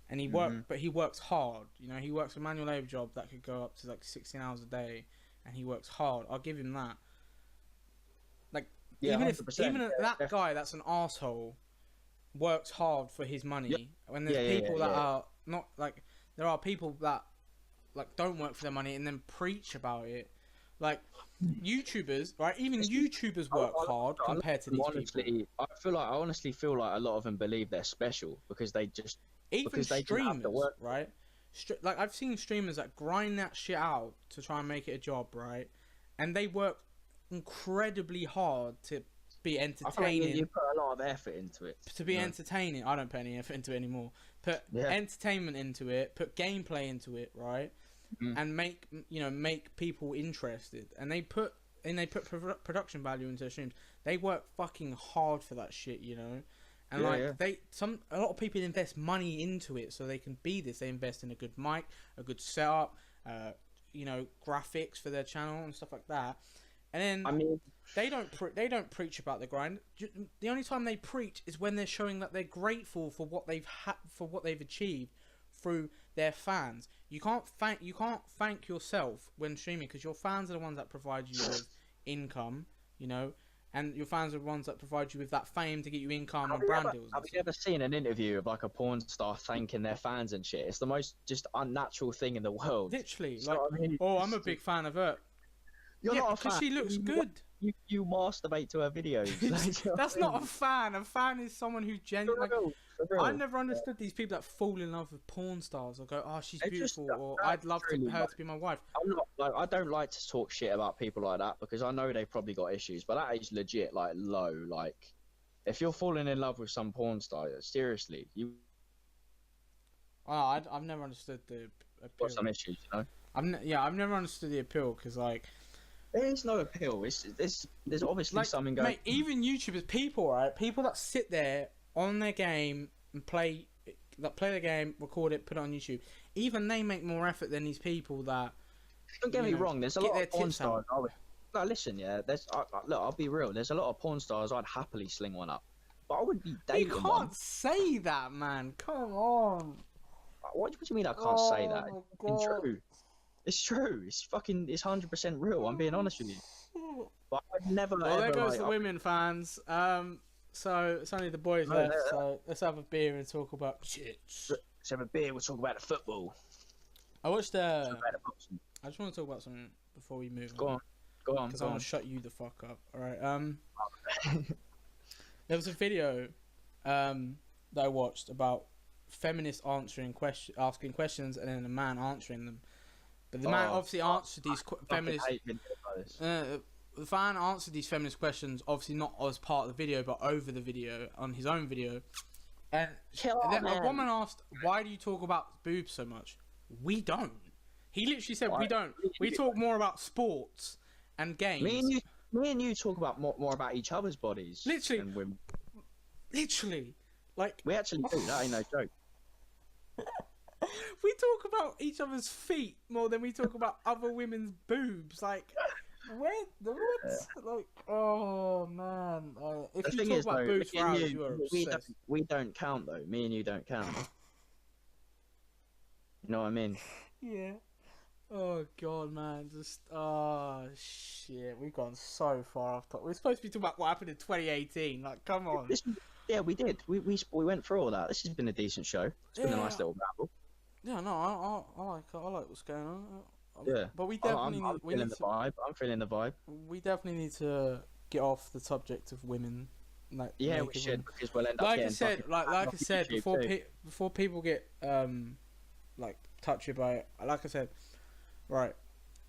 And he works hard. You know, he works a manual labour job that could go up to like 16 hours a day, and he works hard. I'll give him that. Like, even that guy that's an asshole works hard for his money. When there's people that are not like, there are people that like don't work for their money and then preach about it. Like, YouTubers, right? Even YouTubers work hard compared to these people. I honestly feel like a lot of them believe they're special because they just streamers, have to work. Right? Like, I've seen streamers that grind that shit out to try and make it a job, right? And they work incredibly hard to be I feel like entertaining. you put a lot of effort into it. To be entertaining, I don't put any effort into it anymore. Put Yeah. entertainment into it, put gameplay into it, right? And make people interested. And they put production value into their streams. They work fucking hard for that shit, you know. And a lot of people invest money into it so they can be this. They invest in a good mic, a good setup, graphics for their channel and stuff like that. And then they don't preach about the grind. The only time they preach is when they're showing that they're grateful for what they've achieved through their fans. You can't thank yourself when streaming, because your fans are the ones that provide you with income, you know, and your fans are the ones that provide you with that fame to get you income and brand deals. Have you ever seen an interview of like a porn star thanking their fans and shit? It's the most just unnatural thing in the world. Literally, So, I'm a big fan of her. You're not a fan. Because she looks good. You masturbate to her videos. That's not a fan. A fan is someone who genuinely. I never understood these people that fall in love with porn stars or go, "Oh, she's beautiful," or "I'd love her to be my wife." I don't like to talk shit about people like that because I know they've probably got issues, but that is legit like low. Like, if you're falling in love with some porn star, seriously, you. I've never understood the appeal. Got some issues, you know. I've never understood the appeal because like. There is no appeal. There's obviously something going. Mate, even YouTubers, people that sit there on their game and play the game, record it, put it on YouTube. Even they make more effort than these people that. Don't get me wrong. There's a lot of porn stars. No, listen, yeah. Look, I'll be real. There's a lot of porn stars I'd happily sling one up, but I wouldn't be dating one. You can't say that, man. Come on. What do you mean I can't say that? It's true. It's true. It's 100% real. I'm being honest with you. But I'd never. Well, there goes the women fans. So it's only the boys left. So let's have a beer and talk about shit. Let's have a beer. We'll talk about the football. I watched. I just want to talk about something before we move. Go on. Because I want to shut you the fuck up. All right. There was a video that I watched about feminists asking questions and then a man answering them. But the man obviously answered these feminist. The fan answered these feminist questions, obviously not as part of the video, but over the video on his own video. And then a woman asked, "Why do you talk about boobs so much?" We don't. He literally said, "We don't. We talk more about sports and games." Me and you talk about more about each other's bodies. Literally, than women. Literally, like we actually do. That ain't no joke. We talk about each other's feet more than we talk about other women's boobs. Like, what? Like, oh man! If you talk about boobs for hours, you are obsessed. We don't count though. Me and you don't count. You know what I mean? Yeah. Oh god, man! Shit! We've gone so far off top. We're supposed to be talking about what happened in 2018. Like, come on. Yeah, we did. We went through all that. This has been a decent show. It's been a nice little babble. Yeah, no, I like what's going on. Yeah, but we definitely I'm feeling the vibe. I'm feeling the vibe. We definitely need to get off the subject of women. Like, yeah, we should, because we'll end up like I said, before people get touchy about it. Like I said, right.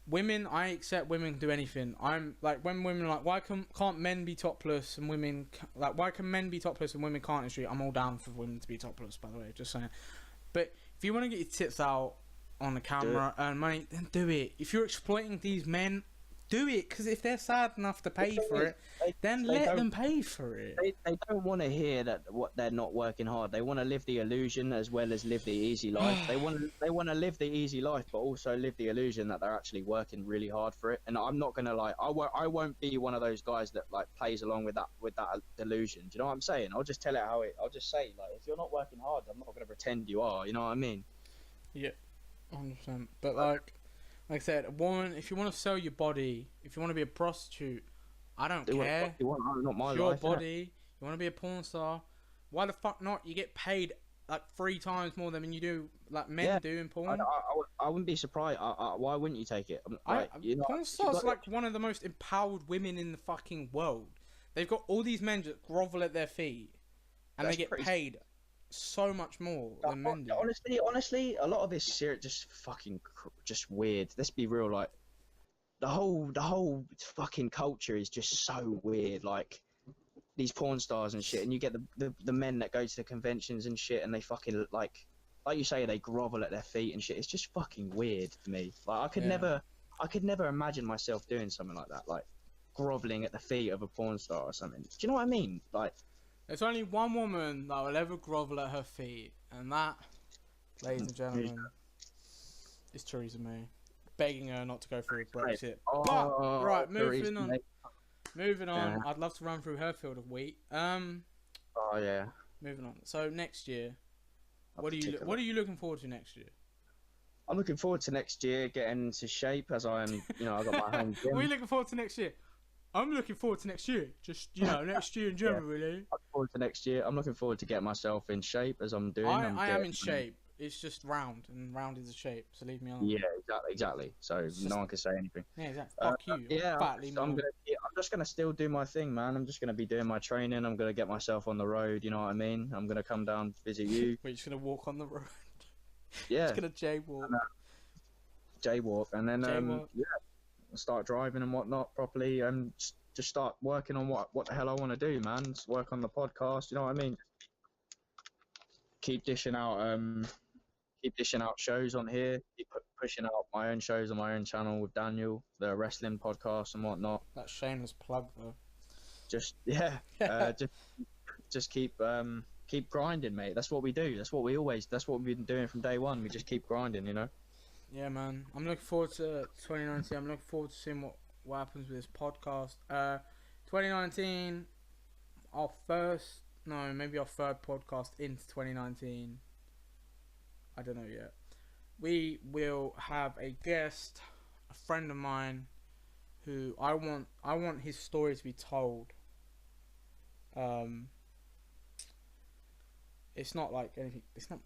Women, I accept women can do anything. I'm like, when women are like, why can't men be topless and women why can men be topless and women can't in the street? I'm all down for women to be topless, by the way, just saying. But if you want to get your tits out on the camera, earn money, then do it. If you're exploiting these men, do it, because if they're sad enough to pay for it, then let them pay for it. They don't want to hear that they're not working hard. They want to live the illusion as well as live the easy life. They want to live the easy life, but also live the illusion that they're actually working really hard for it. And I'm not gonna I won't be one of those guys that like plays along with that delusion. Do you know what I'm saying? I'll just tell it how it. I'll just say, like, if you're not working hard, I'm not gonna pretend you are. You know what I mean? Yeah, 100%. But like I said, a woman, if you want to sell your body, if you want to be a prostitute, I don't care. You want, not my it's your life, body. You want to be a porn star. Why the fuck not? You get paid like 3 times more than you do, like men do in porn. I wouldn't be surprised. Why wouldn't you take it? Porn stars are like one of the most empowered women in the fucking world. They've got all these men just grovel at their feet, and they get paid so much more than men do. Honestly, a lot of this shit just fucking just weird. Let's be real, like the whole fucking culture is just so weird. Like these porn stars and shit, and you get the men that go to the conventions and shit, and they fucking like you say, they grovel at their feet and shit. It's just fucking weird to me. Like I could never imagine myself doing something like that, like groveling at the feet of a porn star or something. Do you know what I mean? Like, there's only one woman that will ever grovel at her feet, and that, ladies and gentlemen, is Theresa May, begging her not to go through Brexit. But right, moving on. Yeah. I'd love to run through her field of wheat. Oh yeah. Moving on. So next year, what are you looking forward to next year? I'm looking forward to next year getting into shape, as I am. You know, I got my home gym. What are you looking forward to next year? I'm looking forward to next year. Just, next year in general, really. I'm looking forward to next year. I'm looking forward to getting myself in shape, as I'm doing. I am in shape. It's just round, and round is a shape, so leave me alone. Yeah, exactly. So no one can say anything. Yeah, exactly. Fuck you. Yeah, I'm just gonna still do my thing, man. I'm just gonna be doing my training. I'm gonna get myself on the road. You know what I mean? I'm gonna come down, visit you. We're just gonna walk on the road. Yeah. Just gonna jaywalk. Jaywalk, and then start driving and whatnot properly, and just start working on what the hell I want to do, man. Just work on the podcast. You know what I mean? Keep dishing out shows on here. Keep pushing out my own shows on my own channel with Daniel, the wrestling podcast and whatnot. That shameless plug, though. Just keep grinding, mate. That's what we do. That's what we've been doing from day one. We just keep grinding, you know. Yeah, man. I'm looking forward to 2019. I'm looking forward to seeing what happens with this podcast. 2019, our third podcast into 2019. I don't know yet. We will have a guest, a friend of mine, who I want his story to be told. It's not like anything. It's not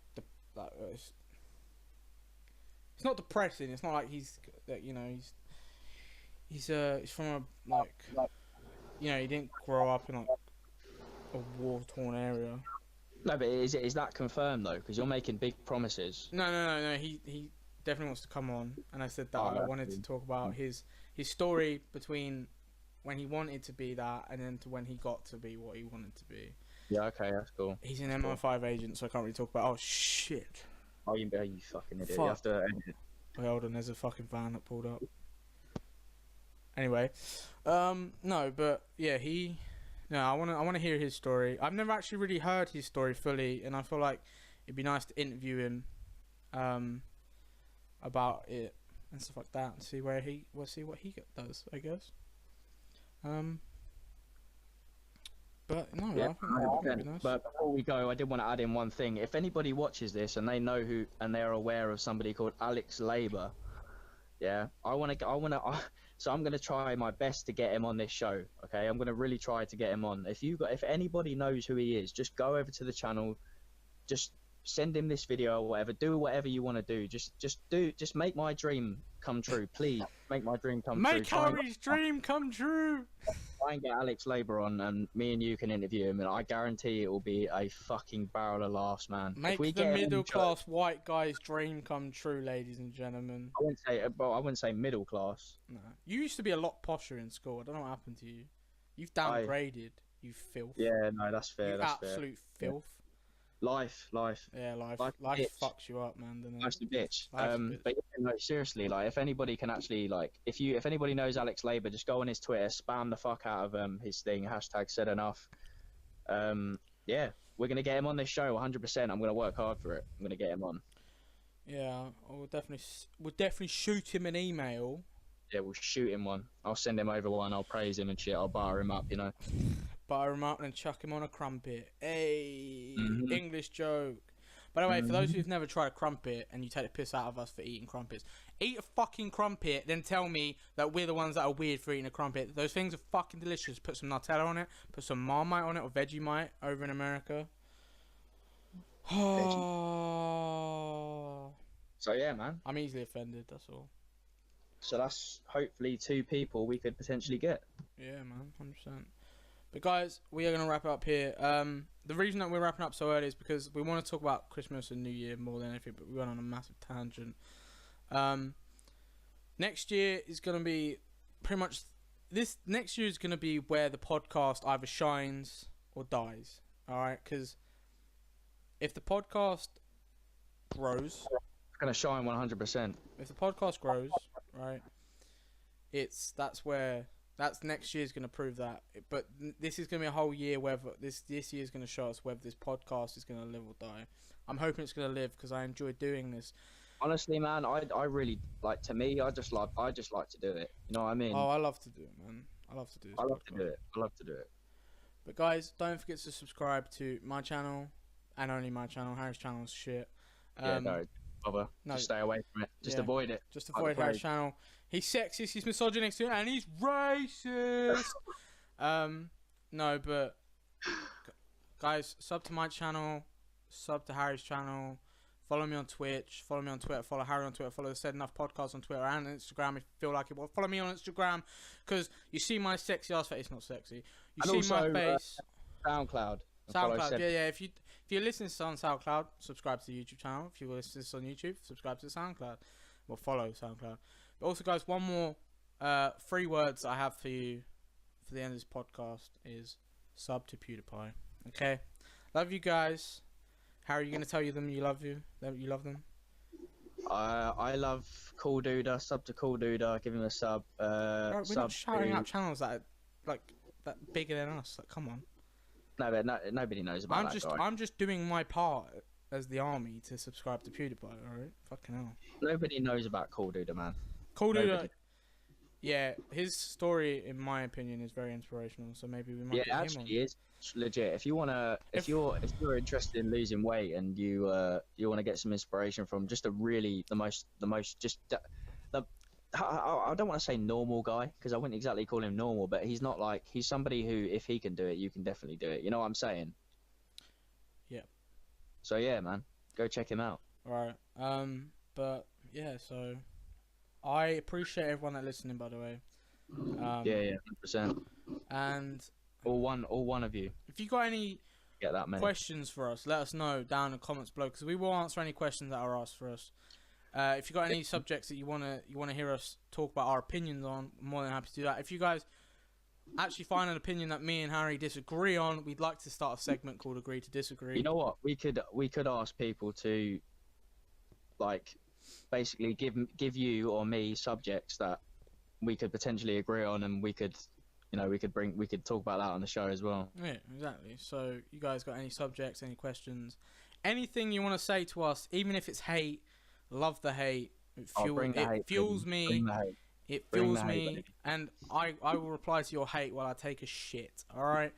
it's not depressing. It's not like he's from he didn't grow up in like a war-torn area. No, but is that confirmed though? Because you're making big promises. No. He definitely wants to come on, and I said that I wanted to talk about his story between when he wanted to be that and then to when he got to be what he wanted to be. Yeah, okay, that's cool. He's an MI5 agent, so I can't really talk about. Oh shit! Oh, you fucking idiot! Fuck. You have to edit it. Wait, hold on. There's a fucking van that pulled up. Anyway, no, but yeah, I want to hear his story. I've never actually really heard his story fully, and I feel like it'd be nice to interview him, about it and stuff like that, and see what he does, I guess. But no, yeah, I think that would be nice. But before we go, I did want to add in one thing. If anybody watches this and they know who, and they're aware of somebody called Alex Labour, yeah, so I'm gonna try my best to get him on this show. Okay, I'm gonna really try to get him on. If anybody knows who he is, just go over to the channel, just send him this video or whatever. Do whatever you want to do. Just make my dream come true, please. Make my dream come true. Make Harry's dream come true. Try and get Alex Labour on, and me and you can interview him, and I guarantee it will be a fucking barrel of laughs, man. Make the middle class white guy's dream come true, ladies and gentlemen. I wouldn't say middle class. No, you used to be a lot posher in school. I don't know what happened to you. You've downgraded. You filth. Yeah, no, that's fair. That's absolute fair. Filth. Life. Yeah, life fucks you up, man. Doesn't it? Life's a bitch. But yeah, no, seriously, like, if anybody can actually, like, if anybody knows Alex Labour, just go on his Twitter, spam the fuck out of his thing, #said enough. Yeah, we're gonna get him on this show 100%. I'm gonna work hard for it. I'm gonna get him on. Yeah, we'll definitely shoot him an email. Yeah, we'll shoot him one. I'll send him over one. I'll praise him and shit. I'll bar him up, you know. Bar him up and chuck him on a crumpet. Hey, English joke. By the way, for those who've never tried a crumpet and you take the piss out of us for eating crumpets, eat a fucking crumpet, then tell me that we're the ones that are weird for eating a crumpet. Those things are fucking delicious. Put some Nutella on it. Put some Marmite on it, or Vegemite over in America. Oh. So yeah, man. I'm easily offended. That's all. So that's hopefully 2 people we could potentially get. Yeah, man, 100%. But guys, we are going to wrap it up here. The reason that we're wrapping up so early is because we want to talk about Christmas and New Year more than anything, but we went on a massive tangent. next year is going to be pretty much this. Next year is going to be where the podcast either shines or dies. All right, because if the podcast grows, It's gonna shine 100%. if the podcast grows, right, that's next year's going to prove that. But this is going to be a whole year whether this year is going to show us whether this podcast is going to live or die. I'm hoping it's going to live because I enjoy doing this. Honestly, man, I really like. To me, I just like to do it. You know what I mean? Oh, I love to do it, man. I love to do this. I love to podcast. do it. I love to do it. But guys, don't forget to subscribe to my channel and only my channel. Harry's channel is shit. No, bother. no. Just stay away from it. Just Yeah. avoid it. Just avoid Harry's channel. He's sexist, he's misogynistic, and he's racist. No, but guys, sub to my channel, sub to Harry's channel. Follow me on Twitch, follow me on Twitter, follow Harry on Twitter, follow the Said Enough podcast on Twitter and Instagram if you feel like it. Well, follow me on Instagram because you see my sexy ass face. It's not sexy. You And see also, my face. SoundCloud. And follow SoundCloud, Seb. yeah. If you're listening to this on SoundCloud, subscribe to the YouTube channel. If you're listening to this on YouTube, subscribe to the SoundCloud. Well, follow SoundCloud. But also, guys, one more 3 words I have for you for the end of this podcast is sub to PewDiePie. Okay, love you guys. How are you gonna tell them you love them? I love Cool Duda. Sub to Cool Duda. Give him a sub. Bro, we're Sub not shouting to... out channels that are, that bigger than us. Like, come on. No, but nobody knows about that guy. I'm just doing my part as the army to subscribe to PewDiePie. All right, fucking hell. Nobody knows about Cool Duda, man. Cool Nobody. Dude, yeah, his story, in my opinion, is very inspirational. So maybe we might Yeah, it get him on. actually is legit. If you're interested in losing weight and you want to get some inspiration from just the most I don't want to say normal guy because I wouldn't exactly call him normal, but he's somebody who, if he can do it, you can definitely do it. You know what I'm saying? Yeah. So yeah, man, go check him out. All right. But yeah, so I appreciate everyone that listening, by the way. Yeah, 100%. And All one of you if you got any get that many questions for us, let us know down in the comments below because we will answer any questions that are asked for us. If you got any subjects that you wanna hear us talk about our opinions on, I'm more than happy to do that. If you guys actually find an opinion that me and Harry disagree on, we'd like to start a segment called Agree to Disagree. You know what? We could ask people to, like, basically give you or me subjects that we could potentially agree on, and we could talk about that on the show as well. Yeah, exactly. So you guys got any subjects, any questions, anything you want to say to us, even if it's hate, love the hate. It fuels me. It fuels me, and I will reply to your hate while I take a shit. All right.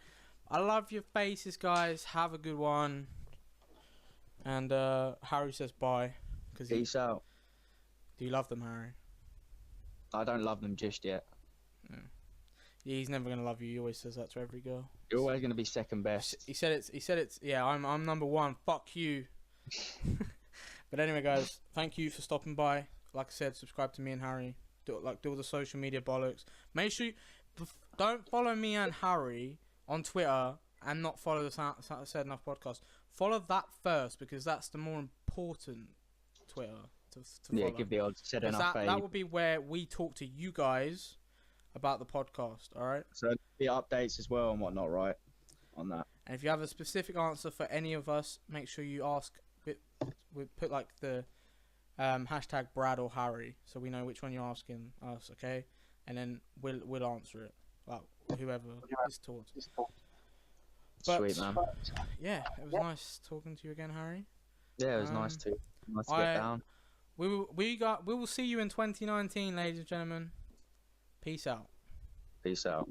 I love your faces, guys. Have a good one. And Harry says bye. Peace out. Do you love them, Harry? I don't love them just yet. Yeah, he's never gonna love you. He always says that to every girl. You're always gonna be second best. He said it's. Yeah, I'm number 1. Fuck you. But anyway, guys, thank you for stopping by. Like I said, subscribe to me and Harry. Do all the social media bollocks. Make sure you don't follow me and Harry on Twitter and not follow the Said Enough podcast. Follow that first because that's the more important Twitter to follow. Yeah, give the old Said Enough. That will be where we talk to you guys about the podcast. All right. So the updates as well and whatnot, right? On that. And if you have a specific answer for any of us, make sure you ask. We put like the hashtag Brad or Harry, so we know which one you're asking us. Okay, and then we'll answer it. Like whoever is taught. But, sweet, man. Yeah, it was nice talking to you again, Harry. Yeah, it was nice to get down. We will see you in 2019, ladies and gentlemen. Peace out. Peace out.